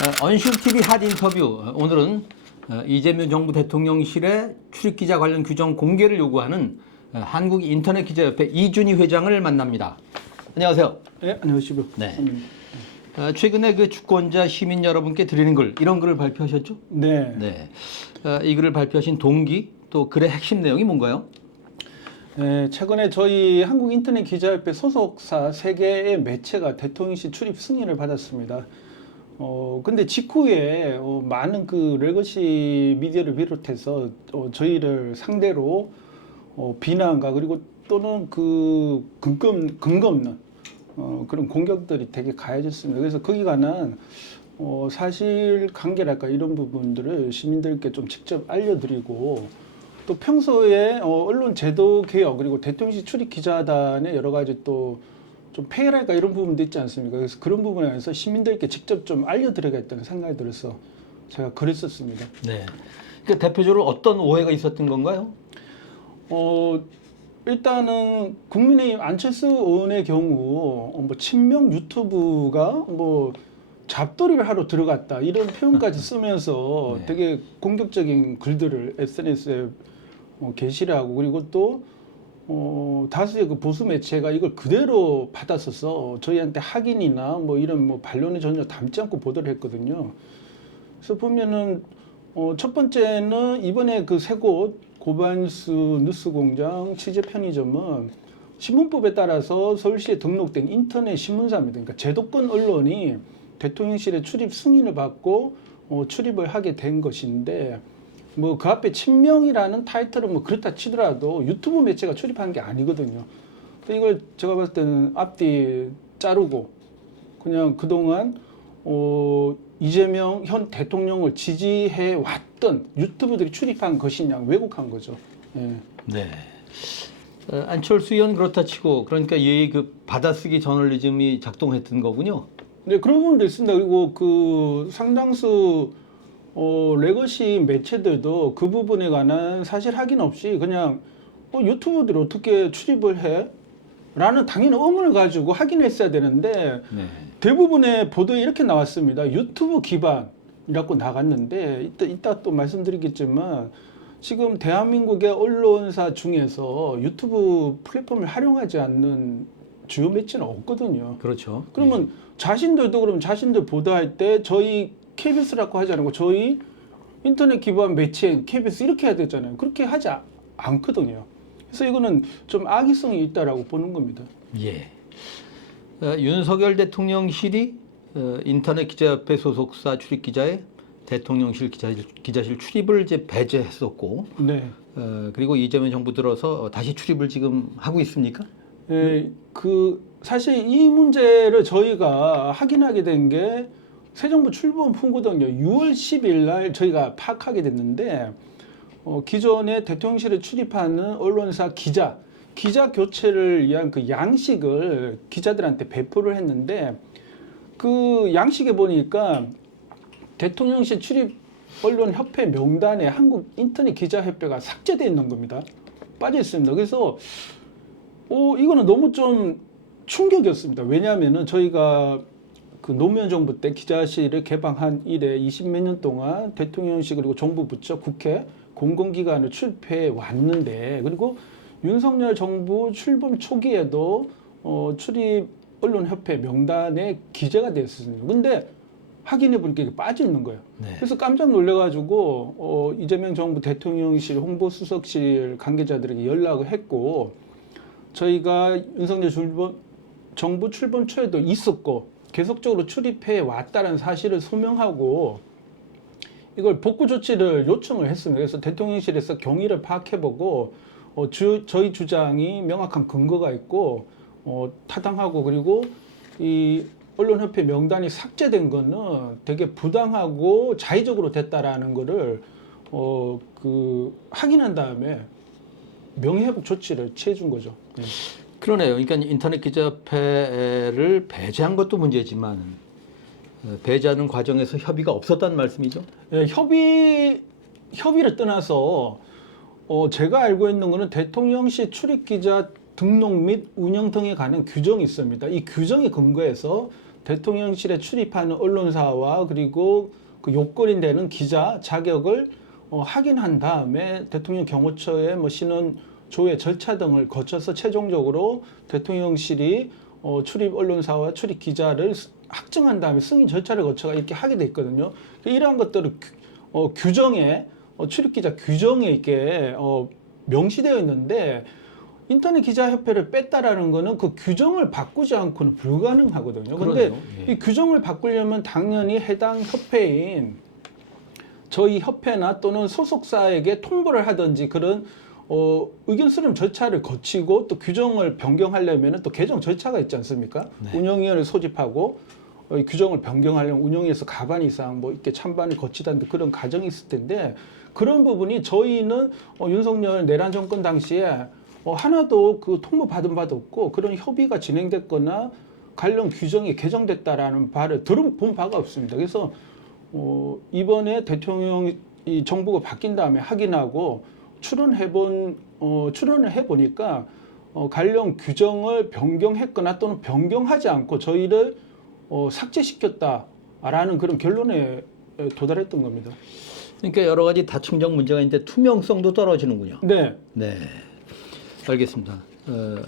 언슈TV 핫 인터뷰. 오늘은 이재명 정부 대통령실의 출입기자 관련 규정 공개를 요구하는 한국인터넷기자협회 이준희 회장을 만납니다. 안녕하세요. 네, 안녕하십니까. 네. 최근에 그 주권자 시민 여러분께 드리는 글, 이런 글을 발표하셨죠? 네. 네. 이 글을 발표하신 동기, 또 글의 핵심 내용이 뭔가요? 네, 최근에 저희 한국인터넷기자협회 소속사 3개의 매체가 대통령실 출입 승인을 받았습니다. 근데 직후에 많은 그 레거시 미디어를 비롯해서 저희를 상대로 비난과 그리고 또는 그 근거 없는 그런 공격들이 되게 가해졌습니다. 그래서 거기 관한 사실 관계랄까 이런 부분들을 시민들께 좀 직접 알려드리고 또 평소에 언론 제도 개혁 그리고 대통령실 출입 기자단의 여러 가지 또 좀 폐해랄까 이런 부분도 있지 않습니까? 그래서 그런 부분에 대해서 시민들께 직접 좀 알려드려야겠다는 생각이 들어서 제가 글을 썼습니다. 네. 그러니까 대표적으로 어떤 오해가 있었던 건가요? 일단은 국민의힘 안철수 의원의 경우 뭐 친명 유튜브가 뭐 잡돌이를 하러 들어갔다 이런 표현까지 쓰면서 네. 되게 공격적인 글들을 SNS에 게시를 하고 그리고 또 다수의 그 보수 매체가 이걸 그대로 받았어서 저희한테 확인이나 뭐 이런 뭐 반론을 전혀 담지 않고 보도를 했거든요. 그래서 보면은 첫 번째는 이번에 그 세 곳 고반수 뉴스공장 취재편의점은 신문법에 따라서 서울시에 등록된 인터넷 신문사입니다. 그러니까 제도권 언론이 대통령실에 출입 승인을 받고 출입을 하게 된 것인데 뭐 그 앞에 친명이라는 타이틀은 뭐 그렇다 치더라도 유튜브 매체가 출입한 게 아니거든요. 그래서 이걸 제가 봤을 때는 앞뒤 자르고 그냥 그동안 이재명 현 대통령을 지지해 왔던 유튜브들이 출입한 것이냐 왜곡한 거죠. 예. 네. 안철수 의원 그렇다 치고 그러니까 이 그 받아쓰기 저널리즘이 작동했던 거군요. 네, 그런 부분도 있습니다. 그리고 그 상당수 레거시 매체들도 그 부분에 관한 사실 확인 없이 그냥 유튜브들이 어떻게 출입을 해? 라는 당연히 의문을 가지고 확인했어야 되는데 네. 대부분의 보도에 이렇게 나왔습니다. 유튜브 기반이라고 나갔는데 이따 또 말씀드리겠지만 지금 대한민국의 언론사 중에서 유튜브 플랫폼을 활용하지 않는 주요 매체는 없거든요. 그렇죠. 그러면 자신들도 그럼 자신들 보도할 때 저희 KBS라고 하지 않고 저희 인터넷 기반 매체 KBS 이렇게 해야 되잖아요. 그렇게 하지 않거든요. 그래서 이거는 좀 악의성이 있다라고 보는 겁니다. 예. 윤석열 대통령실이 인터넷 기자협회 소속사 출입 기자의 대통령실 기자실 출입을 이제 배제했었고, 네. 그리고 이재명 정부 들어서 다시 출입을 지금 하고 있습니까? 예, 그 사실 이 문제를 저희가 확인하게 된 게 새 정부 출범 후거든요. 6월 10일 날 저희가 파악하게 됐는데 기존에 대통령실에 출입하는 언론사 기자 교체를 위한 그 양식을 기자들한테 배포를 했는데 그 양식에 보니까 대통령실 출입 언론 협회 명단에 한국 인터넷 기자협회가 삭제되어 있는 겁니다. 빠져 있습니다. 그래서 이거는 너무 좀 충격이었습니다. 왜냐하면은 저희가 그 노무현 정부 때 기자실을 개방한 이래 20몇 년 동안 대통령실 그리고 정부 부처 국회 공공기관을 출입해 왔는데 그리고 윤석열 정부 출범 초기에도 출입 언론협회 명단에 기재가 됐습니다. 근데 확인해 보니까 이게 빠져 있는 거예요. 네. 그래서 깜짝 놀래가지고 이재명 정부 대통령실 홍보수석실 관계자들에게 연락을 했고 저희가 윤석열 정부 출범 초에도 있었고 계속적으로 출입해 왔다는 사실을 소명하고 이걸 복구 조치를 요청을 했습니다. 그래서 대통령실에서 경위를 파악해보고 저희 주장이 명확한 근거가 있고 타당하고 그리고 이 언론협회 명단이 삭제된 거는 되게 부당하고 자의적으로 됐다라는 거를 그 확인한 다음에 명예회복 조치를 취해준 거죠. 네. 그러네요. 그러니까 인터넷 기자협회를 배제한 것도 문제지만 배제하는 과정에서 협의가 없었다는 말씀이죠? 네, 협의를 떠나서 제가 알고 있는 거는 대통령실 출입기자 등록 및 운영 등에 관한 규정이 있습니다. 이 규정에 근거해서 대통령실에 출입하는 언론사와 그리고 그 요건이 되는 기자 자격을 확인한 다음에 대통령 경호처의 뭐 신원 조회 절차 등을 거쳐서 최종적으로 대통령실이 출입 언론사와 출입 기자를 확정한 다음에 승인 절차를 거쳐가 이렇게 하게 돼 있거든요. 이러한 것들을 규정에 출입 기자 규정에 이렇게 명시되어 있는데 인터넷 기자협회를 뺐다라는 거는 그 규정을 바꾸지 않고는 불가능하거든요. 근데 그러네요. 예. 이 규정을 바꾸려면 당연히 해당 협회인 저희 협회나 또는 소속사에게 통보를 하든지 그런 의견 수렴 절차를 거치고 또 규정을 변경하려면 또 개정 절차가 있지 않습니까? 네. 운영위원회를 소집하고 이 규정을 변경하려면 운영위에서 가반 이상 뭐 이렇게 찬반을 거치다는 그런 과정이 있을 텐데 그런 부분이 저희는 윤석열 내란 정권 당시에 하나도 그 통보 받은 바도 없고 그런 협의가 진행됐거나 관련 규정이 개정됐다라는 바를 들어본 바가 없습니다. 그래서 이번에 대통령 이 정부가 바뀐 다음에 확인하고 출연을 해보니까 관련 규정을 변경했거나 또는 변경하지 않고 저희를 삭제시켰다라는 그런 결론에 도달했던 겁니다. 그러니까 여러 가지 다층적 문제가 있는데 투명성도 떨어지는군요. 네. 네, 알겠습니다.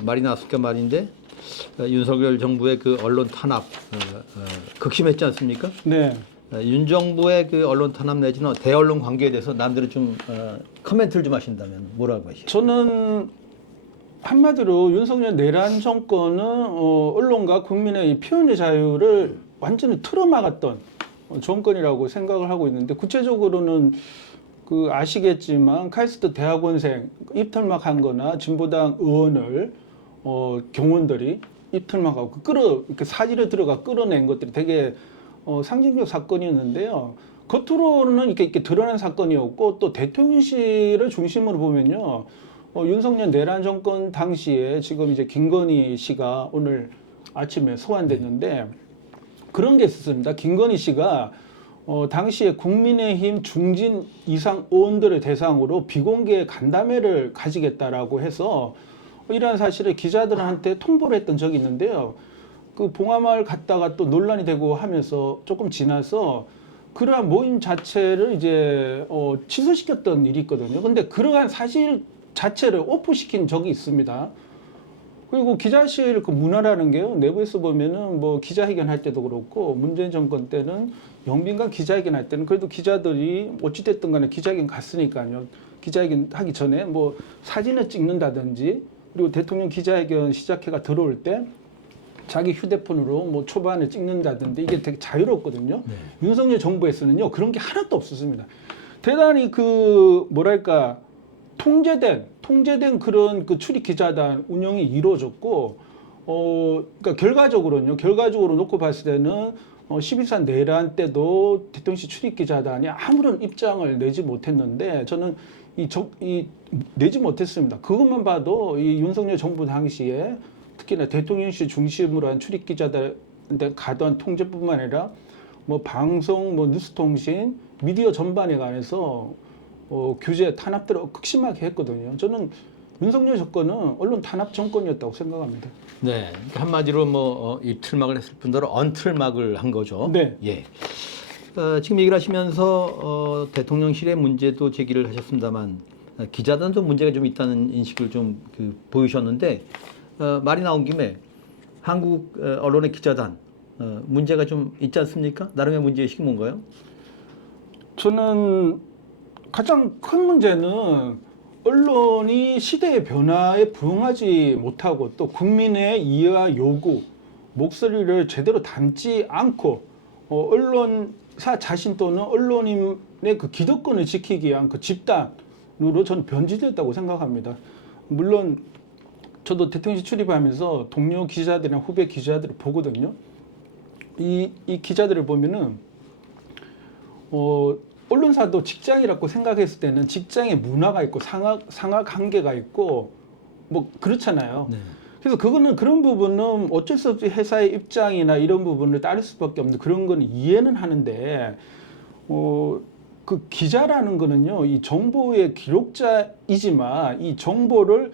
말이 나왔으니까 말인데 윤석열 정부의 그 언론 탄압 극심했지 않습니까? 네. 윤 정부의 그 언론 탄압 내지는 대언론 관계에 대해서 남들은 좀 코멘트를 좀 하신다면 뭐라고 하시죠? 저는 한마디로 윤석열 내란 정권은 언론과 국민의 이 표현의 자유를 완전히 틀어막았던 정권이라고 생각을 하고 있는데 구체적으로는 그 아시겠지만 카이스트 대학원생 입틀막한 거나 진보당 의원을 경원들이 입틀막하고 이렇게 사지를 들어가 끌어낸 것들이 되게 상징적 사건이었는데요. 겉으로는 이렇게 드러난 사건이었고 또 대통령실을 중심으로 보면요. 윤석열 내란 정권 당시에 지금 이제 김건희 씨가 오늘 아침에 소환됐는데 그런 게 있었습니다. 김건희 씨가 당시에 국민의힘 중진 이상 의원들을 대상으로 비공개 간담회를 가지겠다라고 해서 이러한 사실을 기자들한테 통보를 했던 적이 있는데요. 그 봉화마을 갔다가 또 논란이 되고 하면서 조금 지나서 그러한 모임 자체를 이제 취소시켰던 일이 있거든요. 근데 그러한 사실 자체를 오프시킨 적이 있습니다. 그리고 기자실 그 문화라는 게요. 내부에서 보면은 뭐 기자회견 할 때도 그렇고 문재인 정권 때는 영빈관 기자회견 할 때는 그래도 기자들이 어찌됐든 간에 기자회견 갔으니까요. 기자회견 하기 전에 뭐 사진을 찍는다든지 그리고 대통령 기자회견 시작해가 들어올 때 자기 휴대폰으로 뭐 초반에 찍는다든지 이게 되게 자유롭거든요. 네. 윤석열 정부에서는요. 그런 게 하나도 없었습니다. 대단히 그 뭐랄까 통제된 그런 그 출입 기자단 운영이 이루어졌고 그러니까 결과적으로 놓고 봤을 때는 12.3 내란 때도 대통령실 출입 기자단이 아무런 입장을 내지 못했는데 저는 내지 못했습니다. 그것만 봐도 이 윤석열 정부 당시에 특히나 대통령실 중심으로 한 출입 기자들한테 가던 통제뿐만 아니라 뭐 방송, 뭐 뉴스통신, 미디어 전반에 관해서 규제 탄압들을 극심하게 했거든요. 저는 윤석열 정권은 언론 탄압 정권이었다고 생각합니다. 네, 그러니까 한마디로 뭐 입틀막을 했을 뿐더러 언틀막을 한 거죠. 네. 예. 지금 얘기를 하시면서 대통령실의 문제도 제기를 하셨습니다만 기자단도 문제가 좀 있다는 인식을 좀 보이셨는데 말이 나온 김에 한국 언론의 기자단 문제가 좀 있지 않습니까? 나름의 문제의식이 뭔가요? 저는 가장 큰 문제는 언론이 시대의 변화에 부응하지 못하고 또 국민의 이해와 요구, 목소리를 제대로 담지 않고 언론사 자신 또는 언론인의 그 기득권을 지키기 위한 그 집단으로 저는 변질됐다고 생각합니다. 물론 저도 대통령실 출입하면서 동료 기자들이나 후배 기자들을 보거든요. 이 기자들을 보면은 언론사도 직장이라고 생각했을 때는 직장의 문화가 있고 상하 관계가 있고 뭐 그렇잖아요. 네. 그래서 그런 부분은 어쩔 수 없이 회사의 입장이나 이런 부분을 따를 수밖에 없는데 그런 건 이해는 하는데 그 기자라는 거는요, 이 정보의 기록자이지만 이 정보를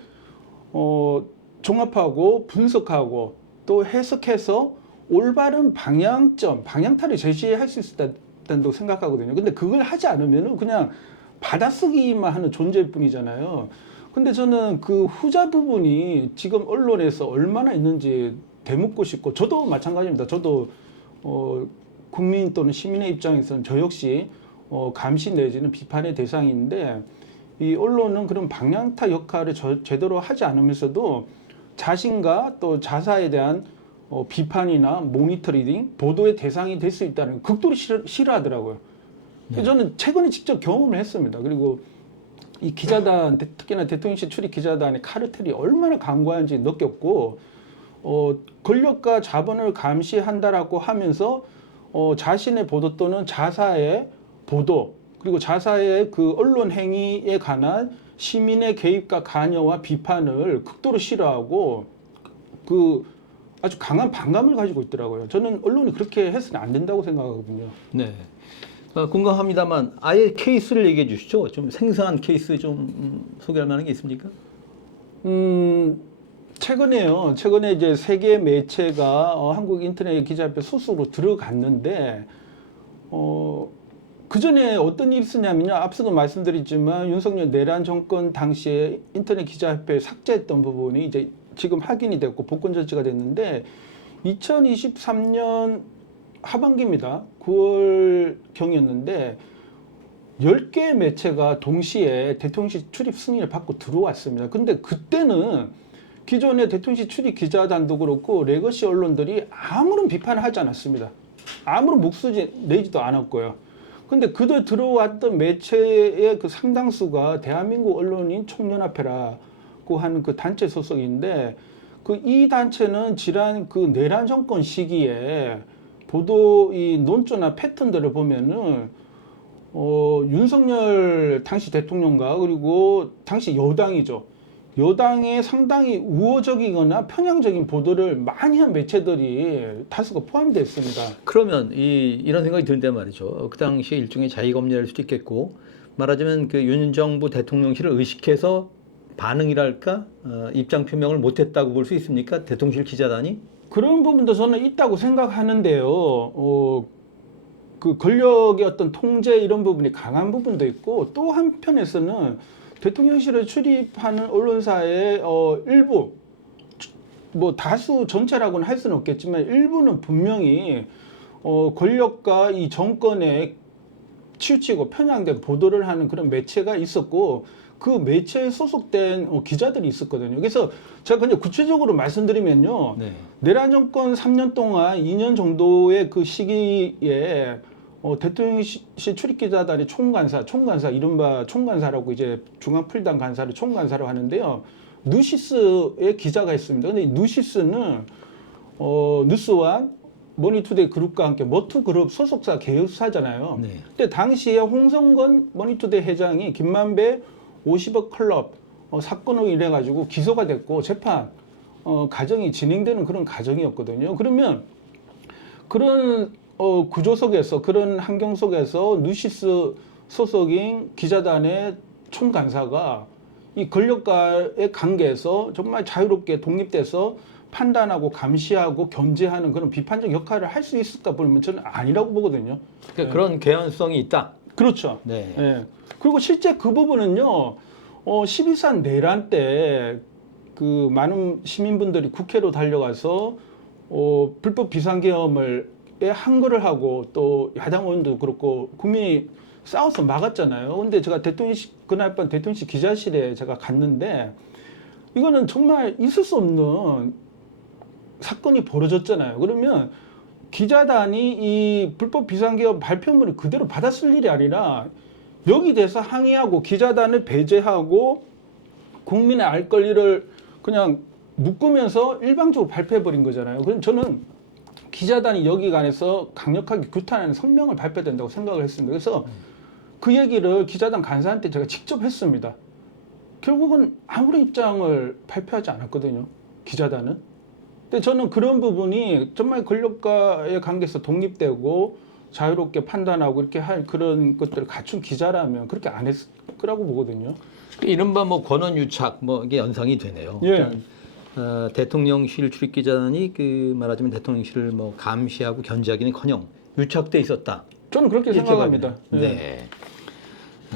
종합하고 분석하고 또 해석해서 올바른 방향타를 제시할 수 있다고 생각하거든요. 근데 그걸 하지 않으면은 그냥 받아쓰기만 하는 존재일 뿐이잖아요. 근데 저는 그 후자 부분이 지금 언론에서 얼마나 있는지 되묻고 싶고, 저도 마찬가지입니다. 저도 국민 또는 시민의 입장에서는 저 역시 감시 내지는 비판의 대상인데, 이 언론은 그런 방향타 역할을 제대로 하지 않으면서도 자신과 또 자사에 대한 비판이나 모니터링, 보도의 대상이 될 수 있다는 걸 극도로 싫어하더라고요. 네. 저는 최근에 직접 경험을 했습니다. 그리고 이 기자단, 특히나 대통령실 출입 기자단의 카르텔이 얼마나 강고한지 느꼈고, 권력과 자본을 감시한다라고 하면서 자신의 보도 또는 자사의 보도, 그리고 자사의 그 언론 행위에 관한 시민의 개입과 관여와 비판을 극도로 싫어하고 그 아주 강한 반감을 가지고 있더라고요. 저는 언론이 그렇게 해서는 안 된다고 생각하거든요. 네. 공감합니다만 아예 케이스를 얘기해 주시죠. 좀 생생한 케이스 좀 소개할 만한 게 있습니까? 최근에 이제 세계 매체가 한국 인터넷 기자협회 소속으로 들어갔는데, 그 전에 어떤 일이 있었냐면요. 앞서도 말씀드렸지만 윤석열 내란 정권 당시에 인터넷 기자협회 삭제했던 부분이 이제 지금 확인이 됐고 복권 조치가 됐는데, 2023년 하반기입니다. 9월경이었는데 10개의 매체가 동시에 대통령실 출입 승인을 받고 들어왔습니다. 근데 그때는 기존의 대통령실 출입 기자단도 그렇고 레거시 언론들이 아무런 비판을 하지 않았습니다. 아무런 목소리 내지도 않았고요. 근데 그들 들어왔던 매체의 그 상당수가 대한민국 언론인 총연합회라고 하는 그 단체 소속인데, 그 이 단체는 지난 그 내란 정권 시기에 보도 이 논조나 패턴들을 보면은 윤석열 당시 대통령과 그리고 당시 여당이죠. 여당에 상당히 우호적이거나 편향적인 보도를 많이 한 매체들이 다수가 포함되어 있습니다. 그러면 이런 생각이 드는데 말이죠. 그 당시에 일종의 자기검열일 수도 있겠고, 말하자면 그 윤 정부 대통령실을 의식해서 반응이랄까 입장 표명을 못했다고 볼 수 있습니까? 대통령실 기자단이? 그런 부분도 저는 있다고 생각하는데요. 그 권력의 어떤 통제 이런 부분이 강한 부분도 있고, 또 한편에서는 대통령실을 출입하는 언론사의 일부, 뭐 다수 전체라고는 할 수는 없겠지만 일부는 분명히 권력과 이 정권에 치우치고 편향된 보도를 하는 그런 매체가 있었고, 그 매체에 소속된 기자들이 있었거든요. 그래서 제가 그냥 구체적으로 말씀드리면요. 네. 내란 정권 3년 동안 2년 정도의 그 시기에 대통령실 출입기자단의 총간사, 이른바 총간사라고 이제 중앙풀단 간사를 총간사로 하는데요. 누시스의 기자가 있습니다. 근데 이 누시스는 뉴스완, 머니투데이 그룹과 함께 머투그룹 소속사 계열사잖아요. 네. 근데 당시에 홍성건 머니투데이 회장이 김만배 50억 클럽 사건으로 인해 가지고 기소가 됐고 재판 과정이 진행되는 그런 과정이었거든요. 그러면 그런 구조 속에서, 그런 환경 속에서 누시스 소속인 기자단의 총간사가 이 권력과의 관계에서 정말 자유롭게 독립돼서 판단하고 감시하고 견제하는 그런 비판적 역할을 할 수 있을까 보면 저는 아니라고 보거든요. 그러니까 그런 개연성이 있다. 그렇죠. 네. 예. 그리고 실제 그 부분은요, 12.3 내란 때 그 많은 시민분들이 국회로 달려가서 불법 비상계엄을 항거를 하고 또 야당 의원도 그렇고 국민이 싸워서 막았잖아요. 근데 제가 그날 밤 대통령실 기자실에 제가 갔는데 이거는 정말 있을 수 없는 사건이 벌어졌잖아요. 그러면 기자단이 이 불법 비상계엄 발표문을 그대로 받았을 일이 아니라 여기 대해서 항의하고 기자단을 배제하고 국민의 알 권리를 그냥 묶으면서 일방적으로 발표해버린 거잖아요. 그럼 저는 기자단이 여기 관해서 강력하게 규탄하는 성명을 발표된다고 생각을 했습니다. 그래서 그 얘기를 기자단 간사한테 제가 직접 했습니다. 결국은 아무런 입장을 발표하지 않았거든요. 기자단은. 근데 저는 그런 부분이 정말 권력과의 관계에서 독립되고 자유롭게 판단하고 이렇게 할 그런 것들을 갖춘 기자라면 그렇게 안 했을 거라고 보거든요. 이른바 뭐 권한유착 뭐 이게 연상이 되네요. 예. 그러니까 대통령실 출입기자단이 그 말하자면 대통령실을 뭐 감시하고 견제하기는커녕 유착돼 있었다. 저는 그렇게 이렇게 생각합니다. 봐야 되네. 네.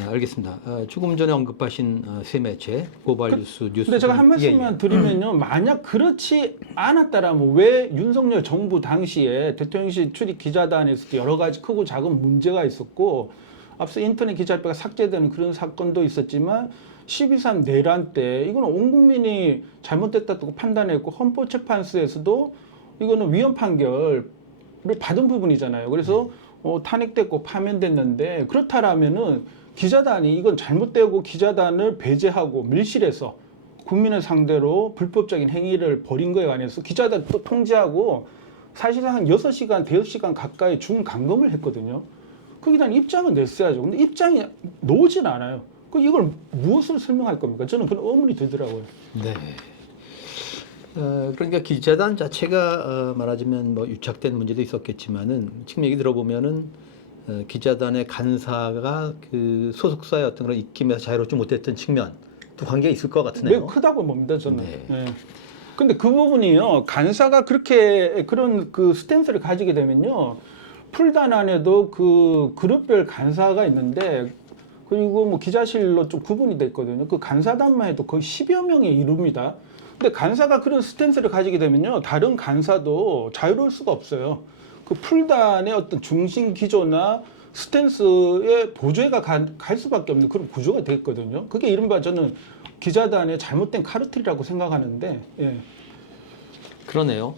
알겠습니다. 조금 전에 언급하신 세 매체 고발뉴스 뉴스. 근데 제가 한 말씀만 드리면요, 만약 그렇지 않았다라면 왜 윤석열 정부 당시에 대통령실 출입 기자단에서도 여러 가지 크고 작은 문제가 있었고, 앞서 인터넷 기자협회가 삭제되는 그런 사건도 있었지만 12.3 내란 때 이거는 온 국민이 잘못됐다고 판단했고 헌법재판소에서도 이거는 위헌 판결을 받은 부분이잖아요. 그래서 탄핵됐고 파면됐는데, 그렇다라면은 기자단이 이건 잘못되고 기자단을 배제하고 밀실에서 국민을 상대로 불법적인 행위를 벌인 거에 관해서 기자단 또 통제하고 사실상 한 6시간, 5시간 가까이 중감금을 했거든요. 거기다 입장은 냈어야죠. 근데 입장이 나오진 않아요. 이걸 무엇을 설명할 겁니까? 저는 그런 의문이 들더라고요. 네. 그러니까 기자단 자체가 말하자면 뭐 유착된 문제도 있었겠지만은 지금 얘기 들어보면은 기자단의 간사가 그 소속사의 어떤 그런 입김에서 자유롭지 못했던 측면도 관계가 있을 것 같으네요. 매우 크다고 봅니다, 저는. 네. 네. 근데 그 부분이요, 간사가 그렇게 그런 그 스탠스를 가지게 되면요, 풀단 안에도 그 그룹별 간사가 있는데, 그리고 뭐 기자실로 좀 구분이 됐거든요. 그 간사단만 해도 거의 10여 명에 이릅니다. 근데 간사가 그런 스탠스를 가지게 되면요, 다른 간사도 자유로울 수가 없어요. 그 풀단의 어떤 중심 기조나 스탠스에 보조회가 갈 수밖에 없는 그런 구조가 됐거든요. 그게 이른바 저는 기자단의 잘못된 카르텔이라고 생각하는데, 예. 그러네요.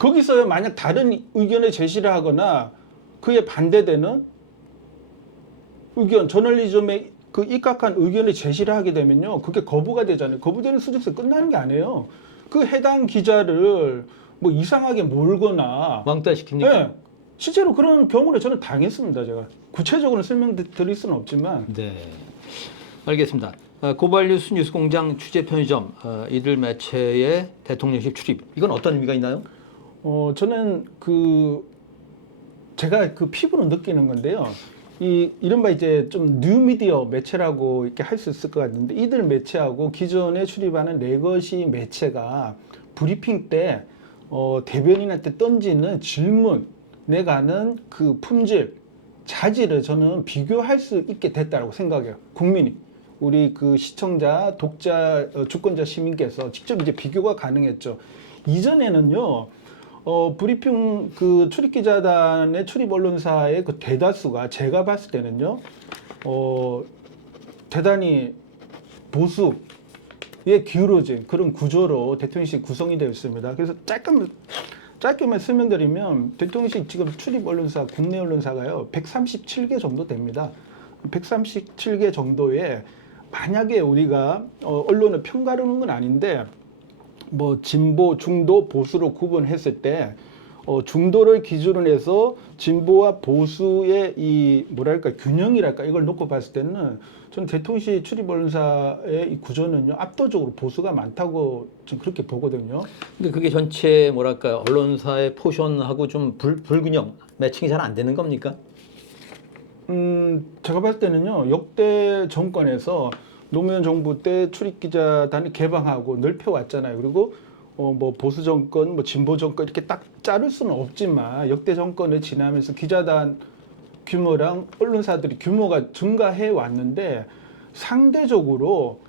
거기서 만약 다른 의견을 제시를 하거나 그에 반대되는 의견, 저널리즘에 그 입각한 의견을 제시를 하게 되면요, 그게 거부가 되잖아요. 거부되는 수준에서 끝나는 게 아니에요. 그 해당 기자를 뭐 이상하게 몰거나 왕따시킵니까? 네, 실제로 그런 경우를 저는 당했습니다. 제가 구체적으로 설명드릴 수는 없지만. 네, 알겠습니다. 고발뉴스 뉴스공장 취재 편의점 이들 매체의 대통령실 출입, 이건 어떤 의미가 있나요? 저는 제가 그 피부로 느끼는 건데요. 이른바 이제 좀 뉴미디어 매체라고 이렇게 할 수 있을 것 같은데, 이들 매체하고 기존에 출입하는 레거시 매체가 브리핑 때 대변인한테 던지는 질문에 관한 그 품질, 자질을 저는 비교할 수 있게 됐다고 생각해요. 국민이. 우리 그 시청자, 독자, 주권자 시민께서 직접 이제 비교가 가능했죠. 이전에는요, 브리핑 그 출입기자단의 출입 언론사의 그 대다수가 제가 봤을 때는요, 대단히 보수에 기울어진 그런 구조로 대통령실이 구성이 되어 있습니다. 그래서 짧게만 설명드리면 대통령실 지금 출입 언론사, 국내 언론사가요, 137개 정도 됩니다. 137개 정도에 만약에 우리가 언론을 평가하는 건 아닌데, 뭐 진보, 중도, 보수로 구분했을 때 중도를 기준으로 해서 진보와 보수의 이 뭐랄까 균형이랄까 이걸 놓고 봤을 때는 저는 대통령실 출입 언론사의 이 구조는요, 압도적으로 보수가 많다고 좀 그렇게 보거든요. 근데 그게 전체 뭐랄까 언론사의 포션하고 좀 불균형, 매칭이 잘 안 되는 겁니까? 제가 봤을 때는요, 역대 정권에서 노무현 정부 때 출입기자단을 개방하고 넓혀왔잖아요. 그리고 뭐 보수 정권, 뭐 진보 정권 이렇게 딱 자를 수는 없지만 역대 정권을 지나면서 기자단 규모랑 언론사들이 규모가 증가해 왔는데, 상대적으로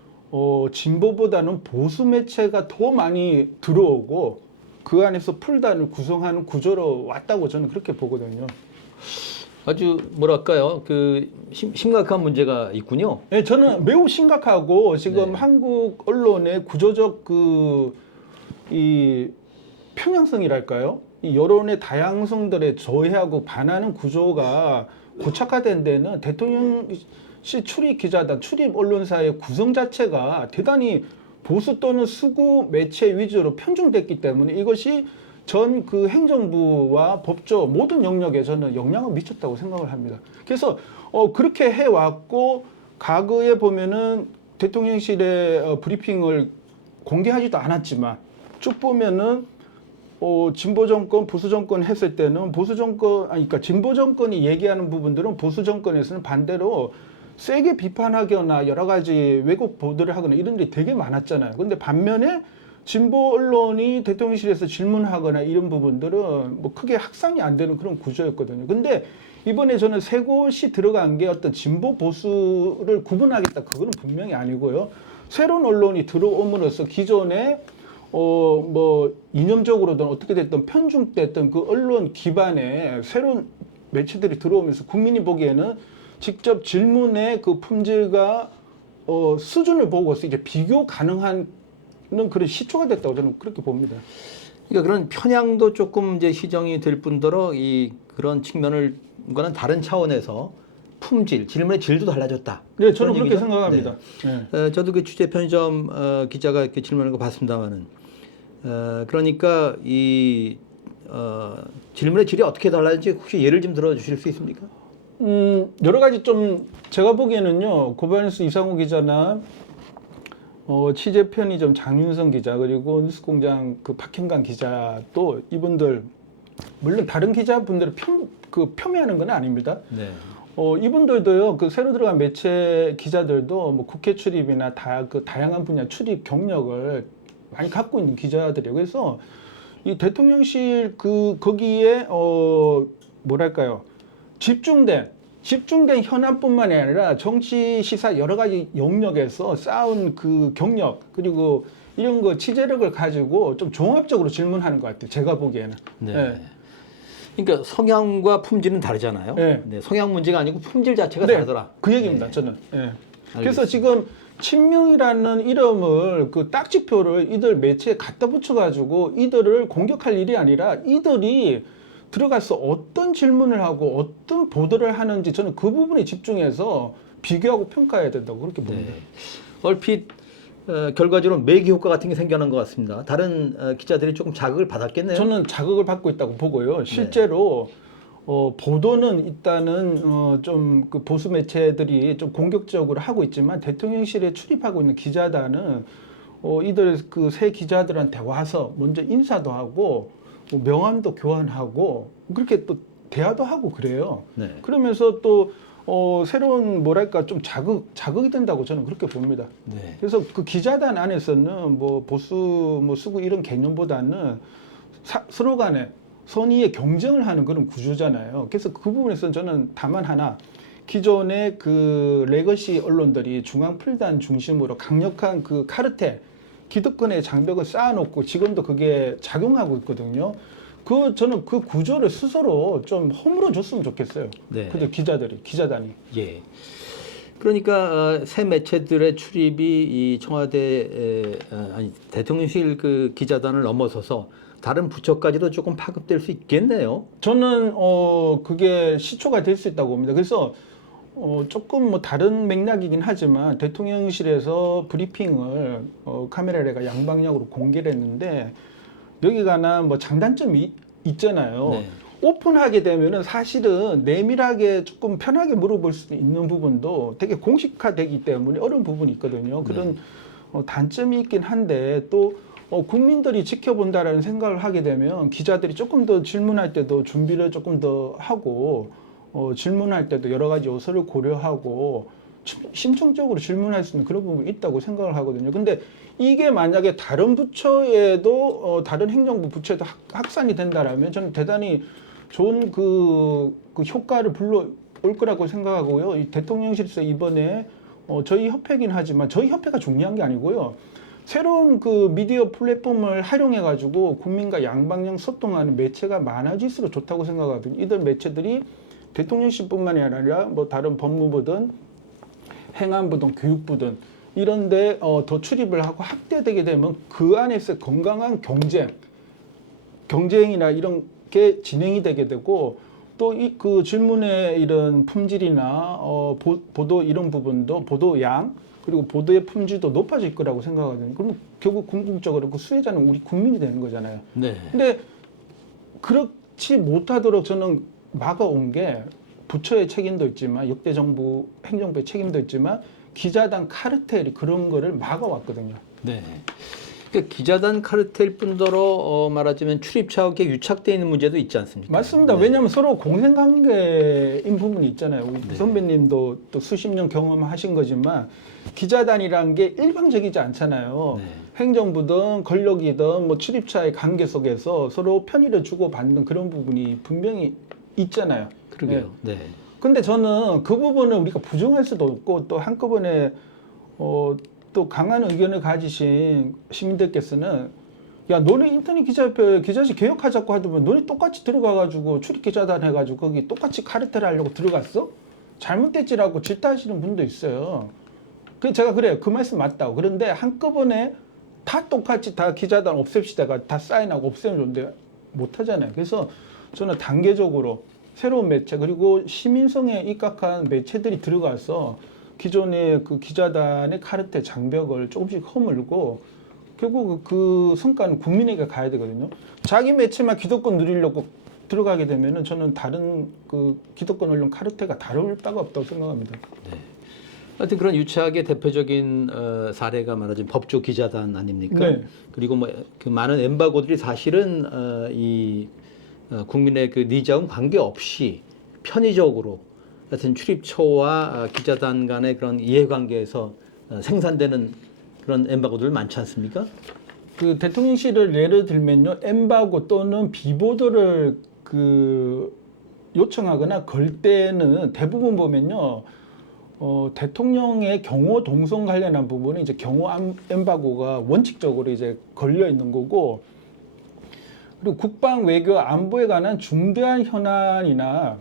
진보보다는 보수 매체가 더 많이 들어오고 그 안에서 풀단을 구성하는 구조로 왔다고 저는 그렇게 보거든요. 아주 뭐랄까요, 그 심각한 문제가 있군요. 네, 저는 매우 심각하고 지금 네. 한국 언론의 구조적 이 평양성이랄까요? 이 여론의 다양성들에 저해하고 반하는 구조가 고착화된 데는 대통령실 출입 기자단, 출입 언론사의 구성 자체가 대단히 보수 또는 수구 매체 위주로 편중됐기 때문에 이것이 전 그 행정부와 법조 모든 영역에 저는 영향을 미쳤다고 생각을 합니다. 그래서 그렇게 해왔고, 과거에 보면은 대통령실의 브리핑을 공개하지도 않았지만 쭉 보면은 진보 정권, 보수 정권 했을 때는 보수 정권, 그러니까 진보 정권이 얘기하는 부분들은 보수 정권에서는 반대로 세게 비판하거나 여러 가지 왜곡 보도를 하거나 이런 일이 되게 많았잖아요. 근데 반면에 진보 언론이 대통령실에서 질문하거나 이런 부분들은 뭐 크게 확산이 안 되는 그런 구조였거든요. 근데 이번에 저는 새 곳이 들어간 게 어떤 진보 보수를 구분하겠다, 그거는 분명히 아니고요. 새로운 언론이 들어옴으로써 기존에 뭐 이념적으로든 어떻게 됐든 편중됐던 그 언론 기반의 새로운 매체들이 들어오면서 국민이 보기에는 직접 질문의 그 품질과 수준을 보고서 이제 비교 가능한 그런 시초가 됐다고 저는 그렇게 봅니다. 그러니까 그런 편향도 조금 이제 시정이 될 뿐더러 이 그런 측면을 과는 다른 차원에서 품질, 질문의 질도 달라졌다. 네, 저는 그런 그렇게 얘기죠? 생각합니다. 네. 저도 그 취재 편의점 기자가 이렇게 질문하는 거 봤습니다만은 그러니까 이 질문의 질이 어떻게 달라진지 혹시 예를 좀 들어주실 수 있습니까? 여러 가지 좀 제가 보기에는요, 고발뉴스 이상우 기자나 취재 편의점 장윤성 기자, 그리고 뉴스공장 그 박형강 기자도 이분들 물론 다른 기자분들을 폄훼하는 건 아닙니다. 네. 이분들도요, 그 새로 들어간 매체 기자들도 뭐 국회 출입이나 그 다양한 분야 출입 경력을 많이 갖고 있는 기자들이에요. 그래서 이 대통령실 거기에 뭐랄까요, 집중된 현안뿐만이 아니라 정치 시사 여러 가지 영역에서 쌓은 그 경력 그리고 이런 거 취재력을 가지고 좀 종합적으로 질문하는 것 같아요. 제가 보기에는. 네. 네. 그러니까 성향과 품질은 다르잖아요. 네. 네, 성향 문제가 아니고 품질 자체가 네, 다르더라. 그 얘기입니다. 네. 저는. 네. 알겠습니다. 그래서 지금 친명이라는 이름을 그 딱지표를 이들 매체에 갖다 붙여가지고 이들을 공격할 일이 아니라 이들이 들어가서 어떤 질문을 하고 어떤 보도를 하는지 저는 그 부분에 집중해서 비교하고 평가해야 된다고 그렇게 봅니다. 네. 얼핏 결과적으로 매기 효과 같은 게 생겨난 것 같습니다. 다른 기자들이 조금 자극을 받았겠네요. 저는 자극을 받고 있다고 보고요. 실제로 보도는 일단은 좀 그 보수 매체들이 좀 공격적으로 하고 있지만 대통령실에 출입하고 있는 기자단은 이들 그 새 기자들한테 와서 먼저 인사도 하고 뭐 명함도 교환하고 그렇게 또 대화도 하고 그래요. 네. 그러면서 또 새로운 뭐랄까 좀 자극이 된다고 저는 그렇게 봅니다. 네. 그래서 그 기자단 안에서는 뭐 보수 뭐 수구 이런 개념보다는 서로 간에 선의의 경쟁을 하는 그런 구조잖아요. 그래서 그 부분에서 저는 다만 하나, 기존의 그 레거시 언론들이 중앙풀단 중심으로 강력한 그 카르텔 기득권의 장벽을 쌓아놓고 지금도 그게 작용하고 있거든요. 저는 그 구조를 스스로 좀 허물어 줬으면 좋겠어요. 네. 근데 기자단이. 예. 그러니까 새 매체들의 출입이 이 청와대 아니 대통령실 그 기자단을 넘어서서 다른 부처까지도 조금 파급될 수 있겠네요. 저는 그게 시초가 될 수 있다고 봅니다. 그래서 조금 뭐 다른 맥락이긴 하지만 대통령실에서 브리핑을 카메라가 양방향으로 공개를 했는데 여기가나 뭐 장단점이 있잖아요. 네. 오픈하게 되면은 사실은 내밀하게 조금 편하게 물어볼 수 있는 부분도 되게 공식화되기 때문에 어려운 부분이 있거든요. 그런 단점이 있긴 한데 또 국민들이 지켜본다라는 생각을 하게 되면 기자들이 조금 더 질문할 때도 준비를 조금 더 하고 질문할 때도 여러 가지 요소를 고려하고 심층적으로 질문할 수 있는 그런 부분이 있다고 생각을 하거든요. 근데 이게 만약에 다른 부처에도 다른 행정부 부처에도 확산이 된다라면 저는 대단히 좋은 그 효과를 불러올 거라고 생각하고요. 이 대통령실에서 이번에 저희 협회긴 하지만 저희 협회가 중요한 게 아니고요. 새로운 그 미디어 플랫폼을 활용해 가지고 국민과 양방향 소통하는 매체가 많아질수록 좋다고 생각하거든요. 이들 매체들이 대통령실뿐만이 아니라 뭐 다른 법무부든 행안부든 교육부든 이런데 더 출입을 하고 확대되게 되면 그 안에서 건강한 경쟁이나 이런 게 진행이 되게 되고 또 그 질문의 이런 품질이나 보도 이런 부분도 보도양 그리고 보도의 품질도 높아질 거라고 생각하거든요. 그러면 결국 궁극적으로 그 수혜자는 우리 국민이 되는 거잖아요. 네. 근데 그렇지 못하도록 저는 막아온 게 부처의 책임도 있지만 역대 정부 행정부의 책임도 있지만 기자단 카르텔이 그런 거를 막아왔거든요. 네. 그러니까 기자단 카르텔 뿐더러 말하자면 출입처와 이렇게 유착되어 있는 문제도 있지 않습니까? 맞습니다. 네. 왜냐하면 서로 공생관계인 부분이 있잖아요. 우리 선배님도 또 수십 년 경험하신 거지만 기자단이란 게 일방적이지 않잖아요. 네. 행정부든 권력이든 뭐 출입처의 관계 속에서 서로 편의를 주고받는 그런 부분이 분명히 있잖아요. 그러게요. 네. 근데 저는 그 부분을 우리가 부정할 수도 없고 또 한꺼번에 또 강한 의견을 가지신 시민들께서는 야 너네 인터넷 기자협회 기자실 개혁하자고 하더만 너네 똑같이 들어가가지고 출입기자단 해가지고 거기 똑같이 카르텔 하려고 들어갔어? 잘못됐지라고 질타하시는 분도 있어요. 그 제가 그래요. 그 말씀 맞다고. 그런데 한꺼번에 다 똑같이 다 기자단 없앱시다가 다 사인하고 없애면 좋은데 못하잖아요. 그래서 저는 단계적으로 새로운 매체 그리고 시민성에 입각한 매체들이 들어가서 기존의 그 기자단의 카르텔 장벽을 조금씩 허물고 결국 그 성과는 국민에게 가야 되거든요. 자기 매체만 기득권 누리려고 들어가게 되면은 저는 다른 그 기득권 언론 카르텔과 다를 바가 없다고 생각합니다. 네. 하여튼 그런 유착의 대표적인 사례가 말하자면 법조 기자단 아닙니까? 네. 그리고 뭐 그 많은 엠바고들이 사실은 국민의 그 니즈하고는 관계없이 편의적으로 하여튼 출입처와 기자단 간의 그런 이해관계에서 생산되는 그런 엠바고들 많지 않습니까? 그 대통령실을 예를 들면요, 엠바고 또는 비보도를 그 요청하거나 걸 때는 대부분 보면요, 대통령의 경호 동선 관련한 부분은 이제 경호 엠바고가 원칙적으로 이제 걸려 있는 거고, 그리고 국방 외교 안보에 관한 중대한 현안이나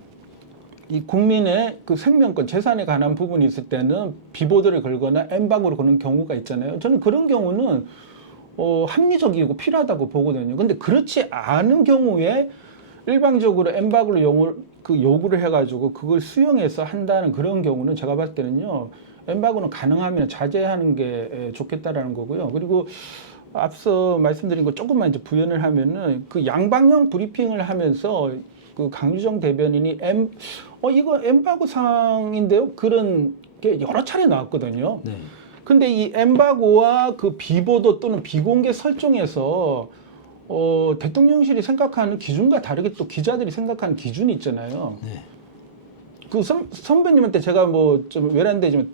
이 국민의 그 생명권, 재산에 관한 부분이 있을 때는 비보도를 걸거나 엠바고를 거는 경우가 있잖아요. 저는 그런 경우는 합리적이고 필요하다고 보거든요. 근데 그렇지 않은 경우에 일방적으로 엠바고를 요구를 해가지고 그걸 수용해서 한다는 그런 경우는 제가 봤을 때는요, 엠바고는 가능하면 자제하는 게 좋겠다라는 거고요. 그리고 앞서 말씀드린 거 조금만 이제 부연을 하면은 그 양방향 브리핑을 하면서 그 강유정 대변인이 이거 엠바고 상인데요? 그런 게 여러 차례 나왔거든요. 네. 근데 이 엠바고와 그 비보도 또는 비공개 설정에서 대통령실이 생각하는 기준과 다르게 또 기자들이 생각하는 기준이 있잖아요. 네. 그 선배님한테 제가 뭐 좀 외람되지만